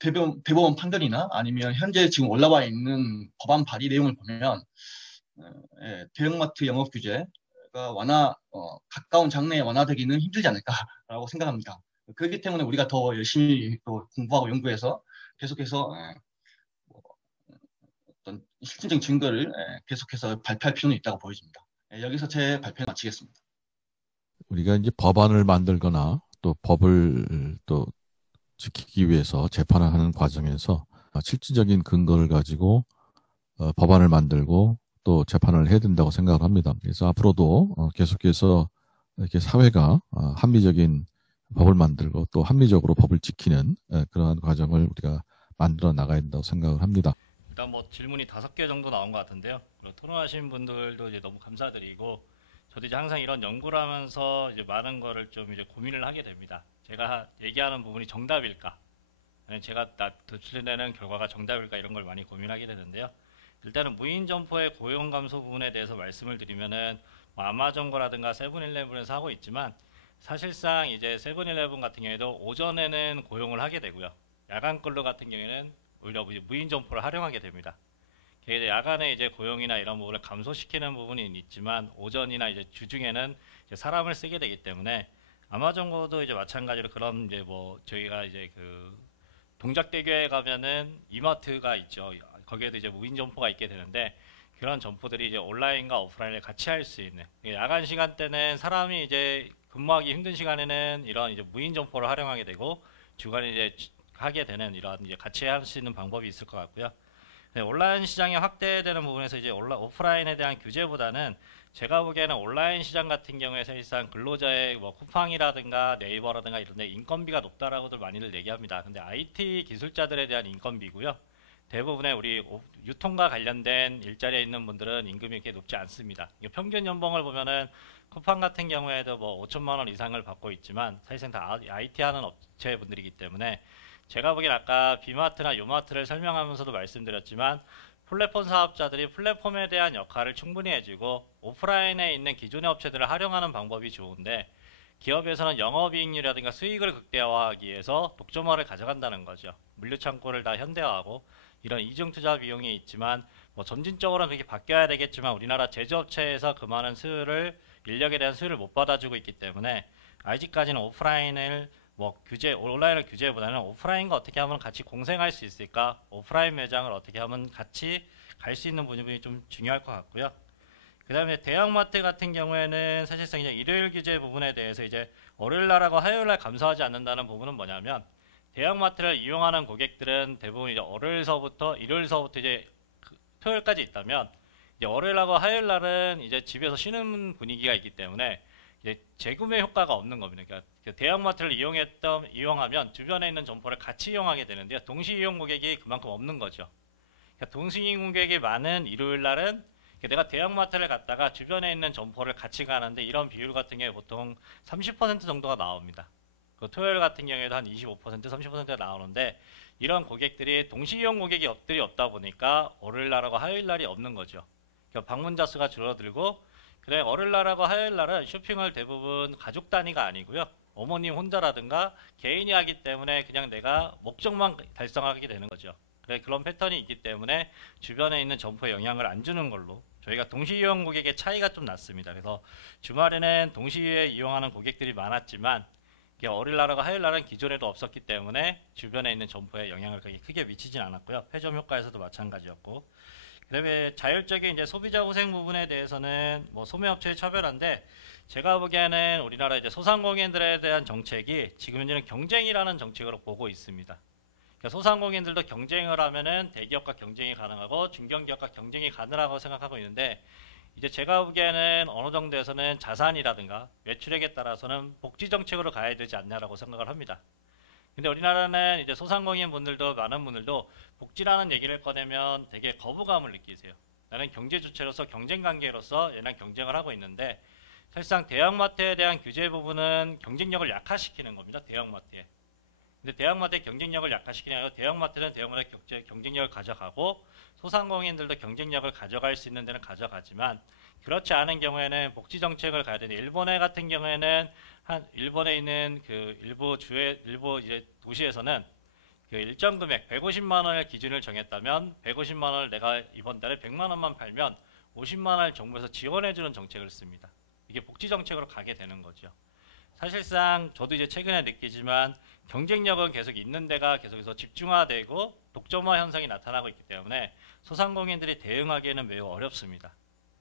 대법원 판결이나 아니면 현재 지금 올라와 있는 법안 발의 내용을 보면 대형마트 영업 규제가 가까운 장래에 완화되기는 힘들지 않을까라고 생각합니다. 그렇기 때문에 우리가 더 열심히 또 공부하고 연구해서 계속해서 어떤 실질적인 증거를 계속해서 발표할 필요는 있다고 보여집니다. 여기서 제 발표를 마치겠습니다. 우리가 이제 법안을 만들거나 또 법을 또 지키기 위해서 재판을 하는 과정에서 실질적인 근거를 가지고 법안을 만들고 또 재판을 해야 된다고 생각을 합니다. 그래서 앞으로도 계속해서 이렇게 사회가 합리적인 법을 만들고 또 합리적으로 법을 지키는 그러한 과정을 우리가 만들어 나가야 된다고 생각을 합니다. 일단 뭐 질문이 5개 정도 나온 것 같은데요. 토론하신 분들도 이제 너무 감사드리고 저도 이제 항상 이런 연구를 하면서 이제 많은 거를 좀 이제 고민을 하게 됩니다. 제가 얘기하는 부분이 정답일까? 아니면 제가 도출되는 결과가 정답일까? 이런 걸 많이 고민하게 되는데요. 일단은 무인 점포의 고용 감소 부분에 대해서 말씀을 드리면은 뭐 아마존 거라든가 세븐일레븐에서 하고 있지만 사실상 이제 세븐일레븐 같은 경우에도 오전에는 고용을 하게 되고요. 야간 근로 같은 경우에는 오히려 무인 점포를 활용하게 됩니다. 이제 야간에 이제 고용이나 이런 부분을 감소시키는 부분이 있지만 오전이나 이제 주중에는 이제 사람을 쓰게 되기 때문에 아마존 거도 이제 마찬가지로 그런 이제 뭐 저희가 이제 동작대교에 가면은 이마트가 있죠. 거기에도 이제 무인 점포가 있게 되는데 그런 점포들이 이제 온라인과 오프라인을 같이 할 수 있는, 야간 시간대는 사람이 이제 근무하기 힘든 시간에는 이런 이제 무인 점포를 활용하게 되고 주간에 이제 하게 되는 이런 이제 같이 할 수 있는 방법이 있을 것 같고요. 네, 온라인 시장이 확대되는 부분에서 이제 오프라인에 대한 규제보다는 제가 보기에는 온라인 시장 같은 경우에 사실상 근로자의 뭐 쿠팡이라든가 네이버라든가 이런 데 인건비가 높다라고들 많이들 얘기합니다. 근데 IT 기술자들에 대한 인건비고요. 대부분의 우리 유통과 관련된 일자리에 있는 분들은 임금이 이렇게 높지 않습니다. 평균 연봉을 보면은 쿠팡 같은 경우에도 뭐 5천만 원 이상을 받고 있지만 사실상 다 IT 하는 업체분들이기 때문에 제가 보기엔 아까 비마트나 요마트를 설명하면서도 말씀드렸지만 플랫폼 사업자들이 플랫폼에 대한 역할을 충분히 해주고 오프라인에 있는 기존의 업체들을 활용하는 방법이 좋은데 기업에서는 영업이익률이라든가 수익을 극대화하기 위해서 독점화를 가져간다는 거죠. 물류창고를 다 현대화하고 이런 이중투자 비용이 있지만 뭐 점진적으로는 그렇게 바뀌어야 되겠지만 우리나라 제조업체에서 그 많은 수요를 인력에 대한 수요를 못 받아주고 있기 때문에 아직까지는 오프라인을 뭐 온라인을 규제보다는 오프라인과 어떻게 하면 같이 공생할 수 있을까, 오프라인 매장을 어떻게 하면 같이 갈 수 있는 부분이 좀 중요할 것 같고요. 그 다음에 대형마트 같은 경우에는 사실상 이제 일요일 규제 부분에 대해서 이제 월요일날하고 화요일날 감사하지 않는다는 부분은 뭐냐면 대형마트를 이용하는 고객들은 대부분 이제 월요일서부터 일요일서부터 이제 토요일까지 있다면 이제 월요일하고 화요일날은 이제 집에서 쉬는 분위기가 있기 때문에 이제 재구매 효과가 없는 겁니다. 그러니까 대형마트를 이용하면 주변에 있는 점포를 같이 이용하게 되는데요. 동시 이용 고객이 그만큼 없는 거죠. 그러니까 동시 이용 고객이 많은 일요일 날은 내가 대형마트를 갔다가 주변에 있는 점포를 같이 가는데 이런 비율 같은 경우에 보통 30% 정도가 나옵니다. 그 토요일 같은 경우에도 한 25%, 30%가 나오는데 이런 고객들이 동시 이용 고객이 없다 보니까 월요일 날하고 화요일 날이 없는 거죠. 그러니까 방문자 수가 줄어들고 그래 월요일 날하고 화요일 날은 쇼핑을 대부분 가족 단위가 아니고요. 어머님 혼자라든가 개인이 하기 때문에 그냥 내가 목적만 달성하게 되는 거죠. 그래 그런 패턴이 있기 때문에 주변에 있는 점포에 영향을 안 주는 걸로 저희가 동시 이용 고객의 차이가 좀 났습니다. 그래서 주말에는 동시에 이용하는 고객들이 많았지만 월요일 날하고 화요일 날은 기존에도 없었기 때문에 주변에 있는 점포에 영향을 그렇게 크게 미치진 않았고요. 회점 효과에서도 마찬가지였고 그다음에 자율적인 이제 소비자 후생 부분에 대해서는 뭐 소매업체의 차별화인데 제가 보기에는 우리나라 이제 소상공인들에 대한 정책이 지금 현재는 경쟁이라는 정책으로 보고 있습니다. 그러니까 소상공인들도 경쟁을 하면은 대기업과 경쟁이 가능하고 중견기업과 경쟁이 가능하다고 생각하고 있는데 이제 제가 보기에는 어느 정도에서는 자산이라든가 매출액에 따라서는 복지 정책으로 가야 되지 않냐라고 생각을 합니다. 근데 우리나라는 이제 소상공인 분들도 많은 분들도 복지라는 얘기를 꺼내면 되게 거부감을 느끼세요. 나는 경제 주체로서 경쟁 관계로서 얘랑 경쟁을 하고 있는데 사실상 대형마트에 대한 규제 부분은 경쟁력을 약화시키는 겁니다. 대형마트에. 근데 대형마트의 경쟁력을 약화시키는 게 아니라 대형마트는 대형마트의 경쟁력을 가져가고 소상공인들도 경쟁력을 가져갈 수 있는 데는 가져가지만 그렇지 않은 경우에는 복지 정책을 가야 되는데 일본에 같은 경우에는 일본에 있는 그 일부 이제 도시에서는 그 일정 금액 150만 원의 기준을 정했다면 150만 원을 내가 이번 달에 100만 원만 팔면 50만 원을 정부에서 지원해주는 정책을 씁니다. 이게 복지 정책으로 가게 되는 거죠. 사실상 저도 이제 최근에 느끼지만 경쟁력은 계속 있는 데가 계속해서 집중화되고 독점화 현상이 나타나고 있기 때문에 소상공인들이 대응하기에는 매우 어렵습니다.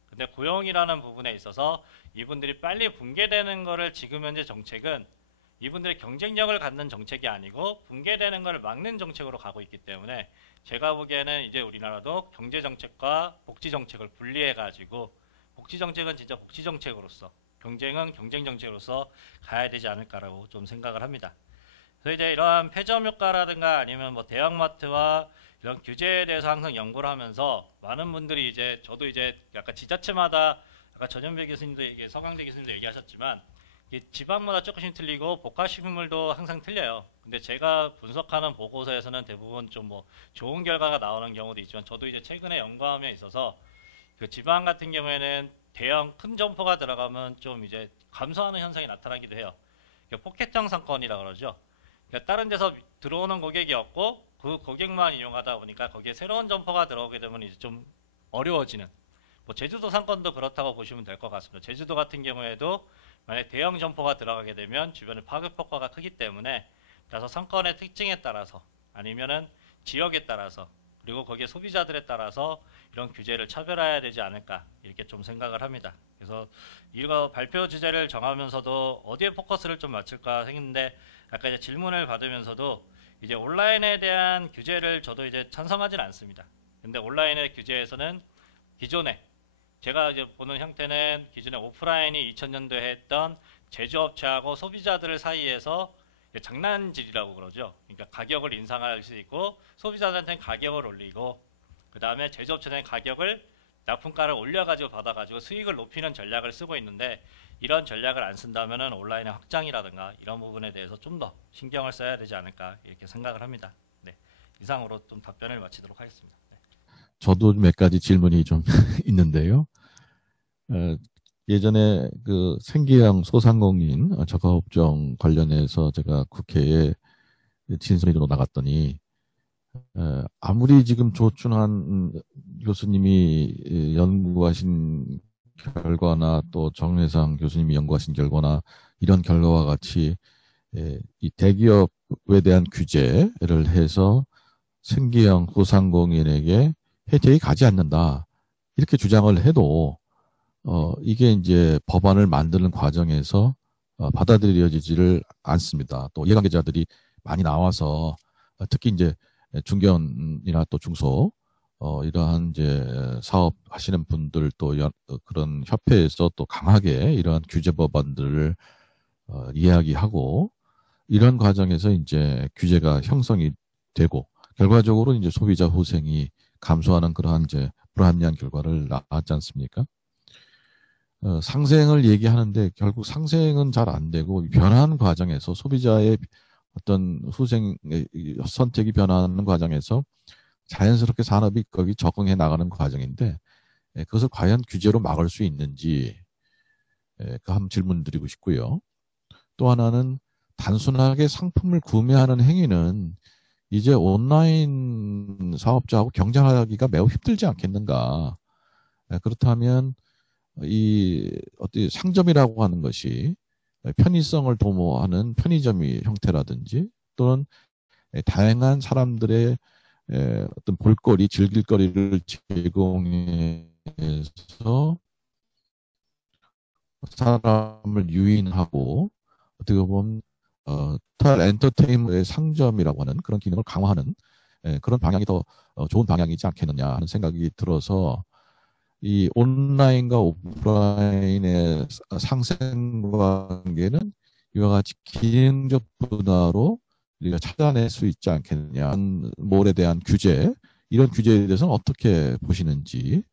근데 고용이라는 부분에 있어서 이분들이 빨리 붕괴되는 거를 지금 현재 정책은 이분들의 경쟁력을 갖는 정책이 아니고 붕괴되는 것을 막는 정책으로 가고 있기 때문에 제가 보기에는 이제 우리나라도 경제정책과 복지정책을 분리해가지고 복지정책은 진짜 복지정책으로서 경쟁은 경쟁정책으로서 가야 되지 않을까라고 좀 생각을 합니다. 그래서 이제 이러한 폐점 효과라든가 아니면 뭐 대형마트와 이런 규제에 대해서 항상 연구를 하면서 많은 분들이 이제 저도 이제 약간 지자체마다 아까 전현배 교수님도 서강대 교수님도 얘기하셨지만 지방마다 조금씩 틀리고 복합식물도 항상 틀려요. 근데 제가 분석하는 보고서에서는 대부분 좀 뭐 좋은 결과가 나오는 경우도 있지만 저도 이제 최근에 연구함에 있어서 그 지방 같은 경우에는 대형 큰 점포가 들어가면 좀 이제 감소하는 현상이 나타나기도 해요. 포켓형 상권이라 그러죠. 그러니까 다른 데서 들어오는 고객이 없고 그 고객만 이용하다 보니까 거기에 새로운 점포가 들어오게 되면 이제 좀 어려워지는. 뭐 제주도 상권도 그렇다고 보시면 될 것 같습니다. 제주도 같은 경우에도 만약 대형 점포가 들어가게 되면 주변에 파급 효과가 크기 때문에 따라서 상권의 특징에 따라서 아니면은 지역에 따라서 그리고 거기에 소비자들에 따라서 이런 규제를 차별화해야 되지 않을까 이렇게 좀 생각을 합니다. 그래서 이거 발표 주제를 정하면서도 어디에 포커스를 좀 맞출까 했는데 아까 이제 질문을 받으면서도 이제 온라인에 대한 규제를 저도 이제 찬성하진 않습니다. 근데 온라인의 규제에서는 기존에 제가 이제 보는 형태는 기존에 오프라인이 2000년도에 했던 제조업체하고 소비자들 사이에서 장난질이라고 그러죠. 그러니까 가격을 인상할 수 있고 소비자들한테는 가격을 올리고 그 다음에 제조업체는 가격을 납품가를 올려가지고 받아가지고 수익을 높이는 전략을 쓰고 있는데 이런 전략을 안 쓴다면은 온라인의 확장이라든가 이런 부분에 대해서 좀 더 신경을 써야 되지 않을까 이렇게 생각을 합니다. 네, 이상으로 좀 답변을 마치도록 하겠습니다. 네. 저도 몇 가지 질문이 좀 있는데요. 예전에 그 생계형 소상공인 적합업종 관련해서 제가 국회에 진성으로 나갔더니 아무리 지금 조춘환 교수님이 연구하신 결과나 또 정회상 교수님이 연구하신 결과나 이런 결과와 같이 이 대기업에 대한 규제를 해서 생계형 소상공인에게 혜택이 가지 않는다. 이렇게 주장을 해도 이게 이제 법안을 만드는 과정에서 받아들여지지를 않습니다. 또 이해관계자들이 많이 나와서 특히 이제 중견이나 또 중소 이러한 이제 사업 하시는 분들 또 그런 협회에서 또 강하게 이러한 규제 법안들을 이야기하고 이런 과정에서 이제 규제가 형성이 되고 결과적으로 이제 소비자 후생이 감소하는 그러한 이제 불합리한 결과를 낳았지 않습니까? 상생을 얘기하는데 결국 상생은 잘 안 되고 변화하는 과정에서 소비자의 어떤 후생 선택이 변화하는 과정에서 자연스럽게 산업이 거기 적응해 나가는 과정인데 그것을 과연 규제로 막을 수 있는지 그 한번 질문 드리고 싶고요. 또 하나는 단순하게 상품을 구매하는 행위는 이제 온라인 사업자하고 경쟁하기가 매우 힘들지 않겠는가. 그렇다면 이 어떤 상점이라고 하는 것이 편의성을 도모하는 편의점의 형태라든지 또는 다양한 사람들의 어떤 볼거리, 즐길거리를 제공해서 사람을 유인하고 어떻게 보면 토탈 엔터테인먼트의 상점이라고 하는 그런 기능을 강화하는 그런 방향이 더 좋은 방향이지 않겠느냐 하는 생각이 들어서 이 온라인과 오프라인의 상생 관계는 이와 같이 기능적 분화로 우리가 찾아낼 수 있지 않겠느냐. 몰에 대한 규제, 이런 규제에 대해서는 어떻게 보시는지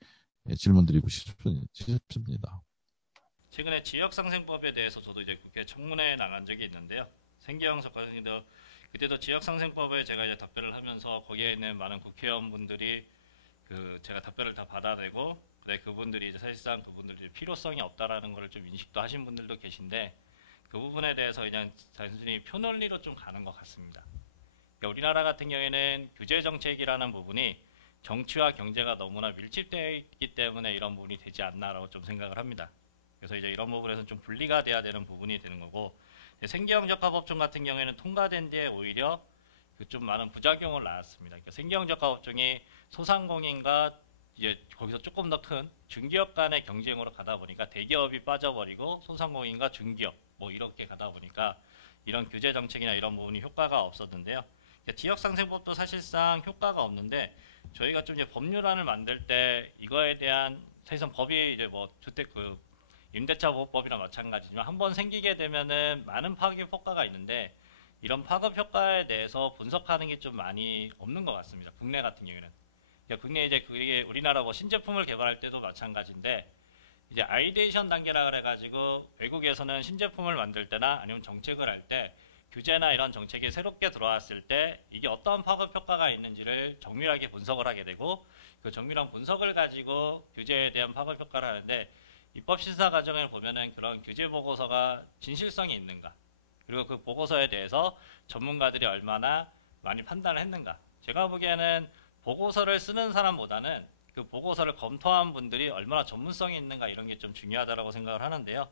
질문드리고 싶습니다. 최근에 지역상생법에 대해서 저도 이제 국회 청문회에 나간 적이 있는데요. 생계형 작가님도 그때도 지역상생법에 제가 이제 답변을 하면서 거기에 있는 많은 국회의원분들이 제가 답변을 다 받아내고 그분들이 이제 사실상 그분들이 필요성이 없다라는 걸 좀 인식도 하신 분들도 계신데 그 부분에 대해서 그냥 단순히 표논리로 좀 가는 것 같습니다. 그러니까 우리나라 같은 경우에는 규제 정책이라는 부분이 정치와 경제가 너무나 밀집되어 있기 때문에 이런 부분이 되지 않나라고 좀 생각을 합니다. 그래서 이제 이런 부분에서는 좀 분리가 돼야 되는 부분이 되는 거고 생계형 적합업종 같은 경우에는 통과된 뒤에 오히려 좀 많은 부작용을 낳았습니다. 그러니까 생계형 적합업종이 소상공인과 이제 거기서 조금 더 큰 중기업 간의 경쟁으로 가다 보니까 대기업이 빠져버리고 소상공인과 중기업 뭐 이렇게 가다 보니까 이런 규제 정책이나 이런 부분이 효과가 없었는데요. 그러니까 지역상생법도 사실상 효과가 없는데 저희가 좀 이제 법률안을 만들 때 이거에 대한 사실상 법이 이제 뭐 주택 임대차 보호법이나 마찬가지지만 한번 생기게 되면은 많은 파급 효과가 있는데 이런 파급 효과에 대해서 분석하는 게 좀 많이 없는 것 같습니다. 국내 같은 경우에는. 그러니까 국내 이제 그게 우리나라 뭐 신제품을 개발할 때도 마찬가지인데 이제 아이디에이션 단계라 그래가지고 외국에서는 신제품을 만들 때나 아니면 정책을 할 때 규제나 이런 정책이 새롭게 들어왔을 때 이게 어떠한 파급 효과가 있는지를 정밀하게 분석을 하게 되고 그 정밀한 분석을 가지고 규제에 대한 파급 효과를 하는데 입법 심사 과정을 보면은 그런 규제 보고서가 진실성이 있는가 그리고 그 보고서에 대해서 전문가들이 얼마나 많이 판단을 했는가. 제가 보기에는 보고서를 쓰는 사람보다는 그 보고서를 검토한 분들이 얼마나 전문성이 있는가 이런 게 좀 중요하다고 생각을 하는데요.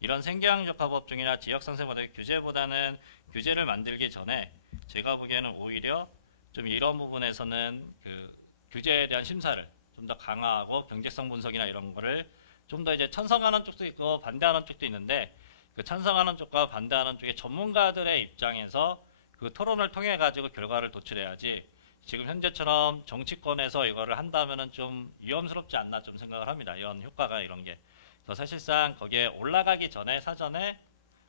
이런 생계형 적합업종이나 지역상생법의 규제보다는 규제를 만들기 전에 제가 보기에는 오히려 좀 이런 부분에서는 그 규제에 대한 심사를 좀 더 강화하고 경제성 분석이나 이런 거를 좀 더 이제 찬성하는 쪽도 있고 반대하는 쪽도 있는데, 그 찬성하는 쪽과 반대하는 쪽의 전문가들의 입장에서 그 토론을 통해 가지고 결과를 도출해야지, 지금 현재처럼 정치권에서 이거를 한다면은 좀 위험스럽지 않나 좀 생각을 합니다. 이런 효과가 이런 게. 그래서 사실상 거기에 올라가기 전에 사전에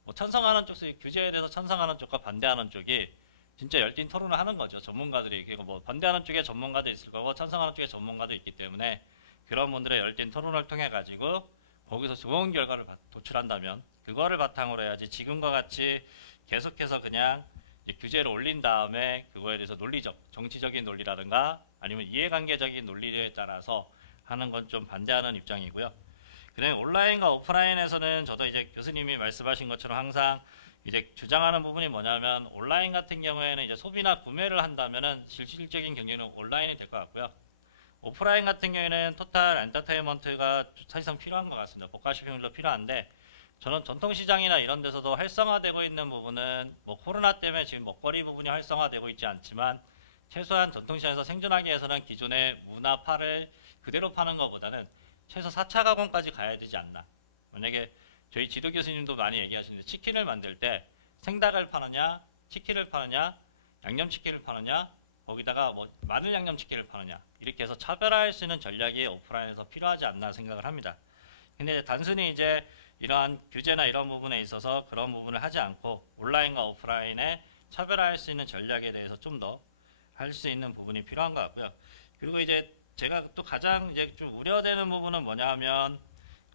뭐 찬성하는 쪽, 규제에 대해서 찬성하는 쪽과 반대하는 쪽이 진짜 열띤 토론을 하는 거죠. 전문가들이. 그리고 뭐 반대하는 쪽에 전문가도 있을 거고 찬성하는 쪽에 전문가도 있기 때문에 그런 분들의 열띤 토론을 통해 가지고 거기서 좋은 결과를 도출한다면 그거를 바탕으로 해야지, 지금과 같이 계속해서 그냥 규제를 올린 다음에 그거에 대해서 논리적, 정치적인 논리라든가 아니면 이해관계적인 논리에 따라서 하는 건 좀 반대하는 입장이고요. 그다음에 온라인과 오프라인에서는 저도 이제 교수님이 말씀하신 것처럼 항상 이제 주장하는 부분이 뭐냐면, 온라인 같은 경우에는 이제 소비나 구매를 한다면은 실질적인 경쟁은 온라인이 될 것 같고요. 오프라인 같은 경우에는 토탈 엔터테인먼트가 사실상 필요한 것 같습니다. 복가시핑도 필요한데, 저는 전통시장이나 이런 데서도 활성화되고 있는 부분은 뭐 코로나 때문에 지금 먹거리 부분이 활성화되고 있지 않지만, 최소한 전통시장에서 생존하기 위해서는 기존의 문화파를 그대로 파는 것보다는 최소 4차 가공까지 가야 되지 않나. 만약에 저희 지도 교수님도 많이 얘기하시는데, 치킨을 만들 때 생닭을 파느냐, 치킨을 파느냐, 양념치킨을 파느냐, 거기다가 뭐 마늘 양념치킨을 파느냐, 이렇게 해서 차별화할 수 있는 전략이 오프라인에서 필요하지 않나 생각을 합니다. 근데 단순히 이제 이러한 규제나 이런 부분에 있어서 그런 부분을 하지 않고 온라인과 오프라인에 차별화할 수 있는 전략에 대해서 좀 더 할 수 있는 부분이 필요한 것 같고요. 그리고 이제 제가 또 가장 이제 좀 우려되는 부분은 뭐냐 하면,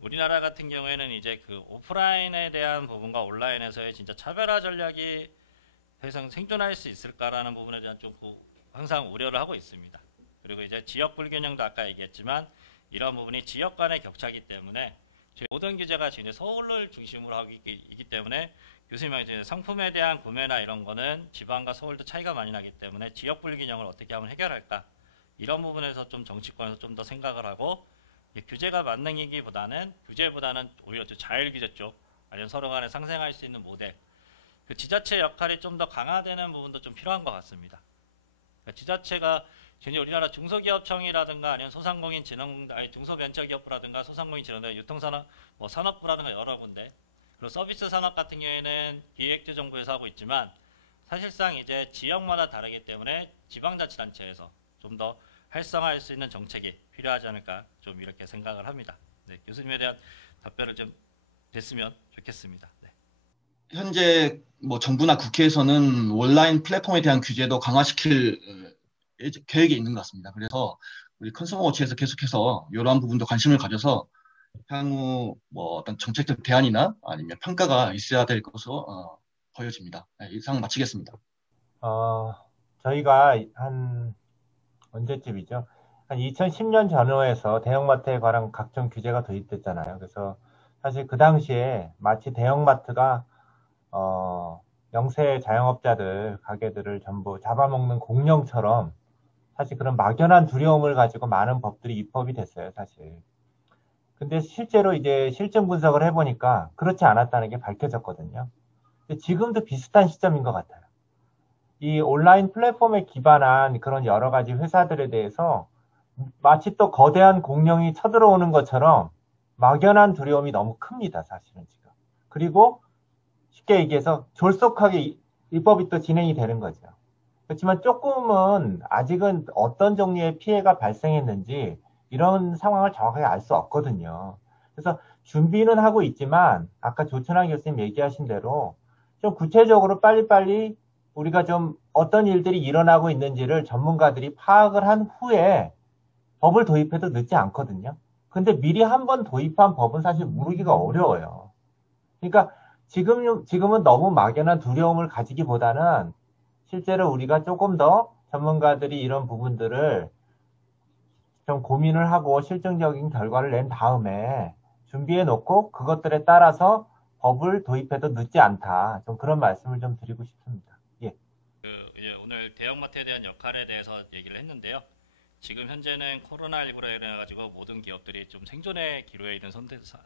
우리나라 같은 경우에는 이제 그 오프라인에 대한 부분과 온라인에서의 진짜 차별화 전략이 더 이상 생존할 수 있을까라는 부분에 대한 좀 항상 우려를 하고 있습니다. 그리고 이제 지역 불균형도 아까 얘기했지만 이런 부분이 지역 간의 격차이기 때문에 저희 모든 규제가 지금 서울을 중심으로 하고 있기 때문에, 교수님이 이제 상품에 대한 구매나 이런 거는 지방과 서울도 차이가 많이 나기 때문에 지역 불균형을 어떻게 하면 해결할까, 이런 부분에서 좀 정치권에서 좀 더 생각을 하고, 규제가 만능이기보다는 규제보다는 오히려 자율 규제 쪽, 아니면 서로 간에 상생할 수 있는 모델, 그 지자체 역할이 좀 더 강화되는 부분도 좀 필요한 것 같습니다. 그러니까 지자체가 현재 우리나라 중소기업청이라든가 아니면 소상공인진흥, 아니 중소벤처기업부라든가 소상공인진흥, 유통산업, 뭐 산업부라든가 여러 군데, 그리고 서비스 산업 같은 경우에는 기획재정부에서 하고 있지만, 사실상 이제 지역마다 다르기 때문에 지방자치단체에서 좀 더 활성화할 수 있는 정책이 필요하지 않을까, 좀 이렇게 생각을 합니다. 네, 교수님에 대한 답변을 좀 됐으면 좋겠습니다. 네. 현재 뭐 정부나 국회에서는 온라인 플랫폼에 대한 규제도 강화시킬 계획이 있는 것 같습니다. 그래서 우리 컨슈머워치에서 계속해서 이러한 부분도 관심을 가져서 향후 뭐 어떤 정책적 대안이나 아니면 평가가 있어야 될 것으로 보여집니다. 네, 이상 마치겠습니다. 저희가 한 언제쯤이죠? 한 2010년 전후에서 대형마트에 관한 각종 규제가 도입됐잖아요. 그래서 사실 그 당시에 마치 대형마트가 영세 자영업자들, 가게들을 전부 잡아먹는 공룡처럼 사실 그런 막연한 두려움을 가지고 많은 법들이 입법이 됐어요, 사실. 근데 실제로 이제 실증 분석을 해보니까 그렇지 않았다는 게 밝혀졌거든요. 근데 지금도 비슷한 시점인 것 같아요. 이 온라인 플랫폼에 기반한 그런 여러 가지 회사들에 대해서 마치 또 거대한 공룡이 쳐들어오는 것처럼 막연한 두려움이 너무 큽니다, 사실은 지금. 그리고 쉽게 얘기해서 졸속하게 입법이 또 진행이 되는 거죠. 그렇지만 조금은 아직은 어떤 종류의 피해가 발생했는지 이런 상황을 정확하게 알 수 없거든요. 그래서 준비는 하고 있지만 아까 조천환 교수님 얘기하신 대로 좀 구체적으로 빨리빨리 우리가 좀 어떤 일들이 일어나고 있는지를 전문가들이 파악을 한 후에 법을 도입해도 늦지 않거든요. 근데 미리 한번 도입한 법은 사실 모르기가 어려워요. 그러니까 지금은 너무 막연한 두려움을 가지기보다는 실제로 우리가 조금 더 전문가들이 이런 부분들을 좀 고민을 하고 실증적인 결과를 낸 다음에 준비해 놓고 그것들에 따라서 법을 도입해도 늦지 않다. 좀 그런 말씀을 좀 드리고 싶습니다. 예. 이제 오늘 대형마트에 대한 역할에 대해서 얘기를 했는데요. 지금 현재는 코로나19로 인해가지고 모든 기업들이 좀 생존의 기로에 있는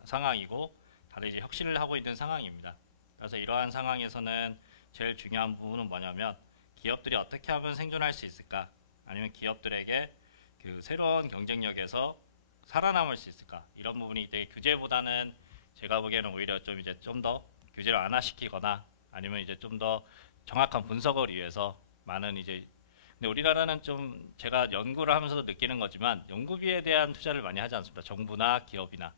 상황이고, 다들 이제 혁신을 하고 있는 상황입니다. 그래서 이러한 상황에서는 제일 중요한 부분은 뭐냐면, 기업들이 어떻게 하면 생존할 수 있을까? 아니면 기업들에게 그 새로운 경쟁력에서 살아남을 수 있을까? 이런 부분이 이제 규제보다는 제가 보기에는 오히려 좀 이제 좀 더 규제를 완화시키거나 아니면 이제 좀 더 정확한 분석을 위해서 많은 이제 근데 우리나라는 좀 제가 연구를 하면서도 느끼는 거지만 연구비에 대한 투자를 많이 하지 않습니다. 정부나 기업이나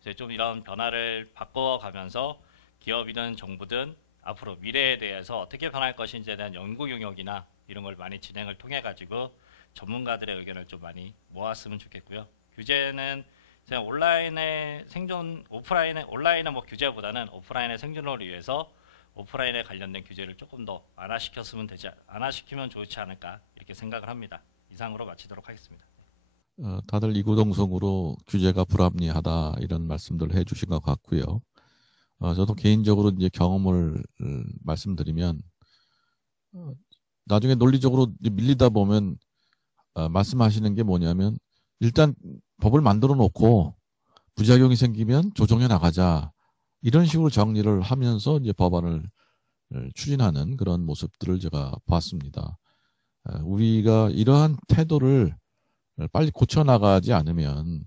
이제 좀 이런 변화를 바꿔가면서 기업이든 정부든 앞으로 미래에 대해서 어떻게 변할 것인지에 대한 연구 용역이나 이런 걸 많이 진행을 통해 가지고 전문가들의 의견을 좀 많이 모았으면 좋겠고요. 규제는 그냥 온라인의 생존, 온라인은 뭐 규제보다는 오프라인의 생존을 위해서 오프라인에 관련된 규제를 조금 더 완화시키면 좋지 않을까 이렇게 생각을 합니다. 이상으로 마치도록 하겠습니다. 다들 이구동성으로 규제가 불합리하다 이런 말씀들을 해주신 것 같고요. 저도 개인적으로 이제 경험을 말씀드리면 나중에 논리적으로 밀리다 보면 말씀하시는 게 뭐냐면 일단 법을 만들어 놓고 부작용이 생기면 조정해 나가자 이런 식으로 정리를 하면서 이제 법안을 추진하는 그런 모습들을 제가 봤습니다. 우리가 이러한 태도를 빨리 고쳐나가지 않으면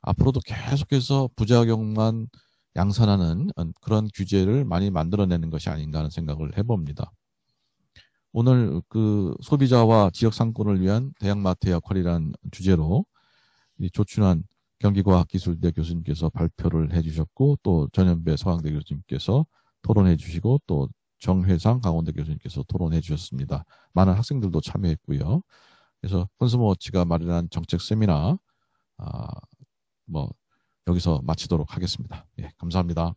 앞으로도 계속해서 부작용만 양산하는 그런 규제를 많이 만들어내는 것이 아닌가 하는 생각을 해봅니다. 오늘 그 소비자와 지역 상권을 위한 대형마트의 역할이라는 주제로 이 조춘환 경기과학기술대 교수님께서 발표를 해주셨고 또 전현배 서강대 교수님께서 토론해 주시고 또 정회상 강원대 교수님께서 토론해 주셨습니다. 많은 학생들도 참여했고요. 그래서 컨슈머워치가 마련한 정책 세미나 여기서 마치도록 하겠습니다. 예, 감사합니다.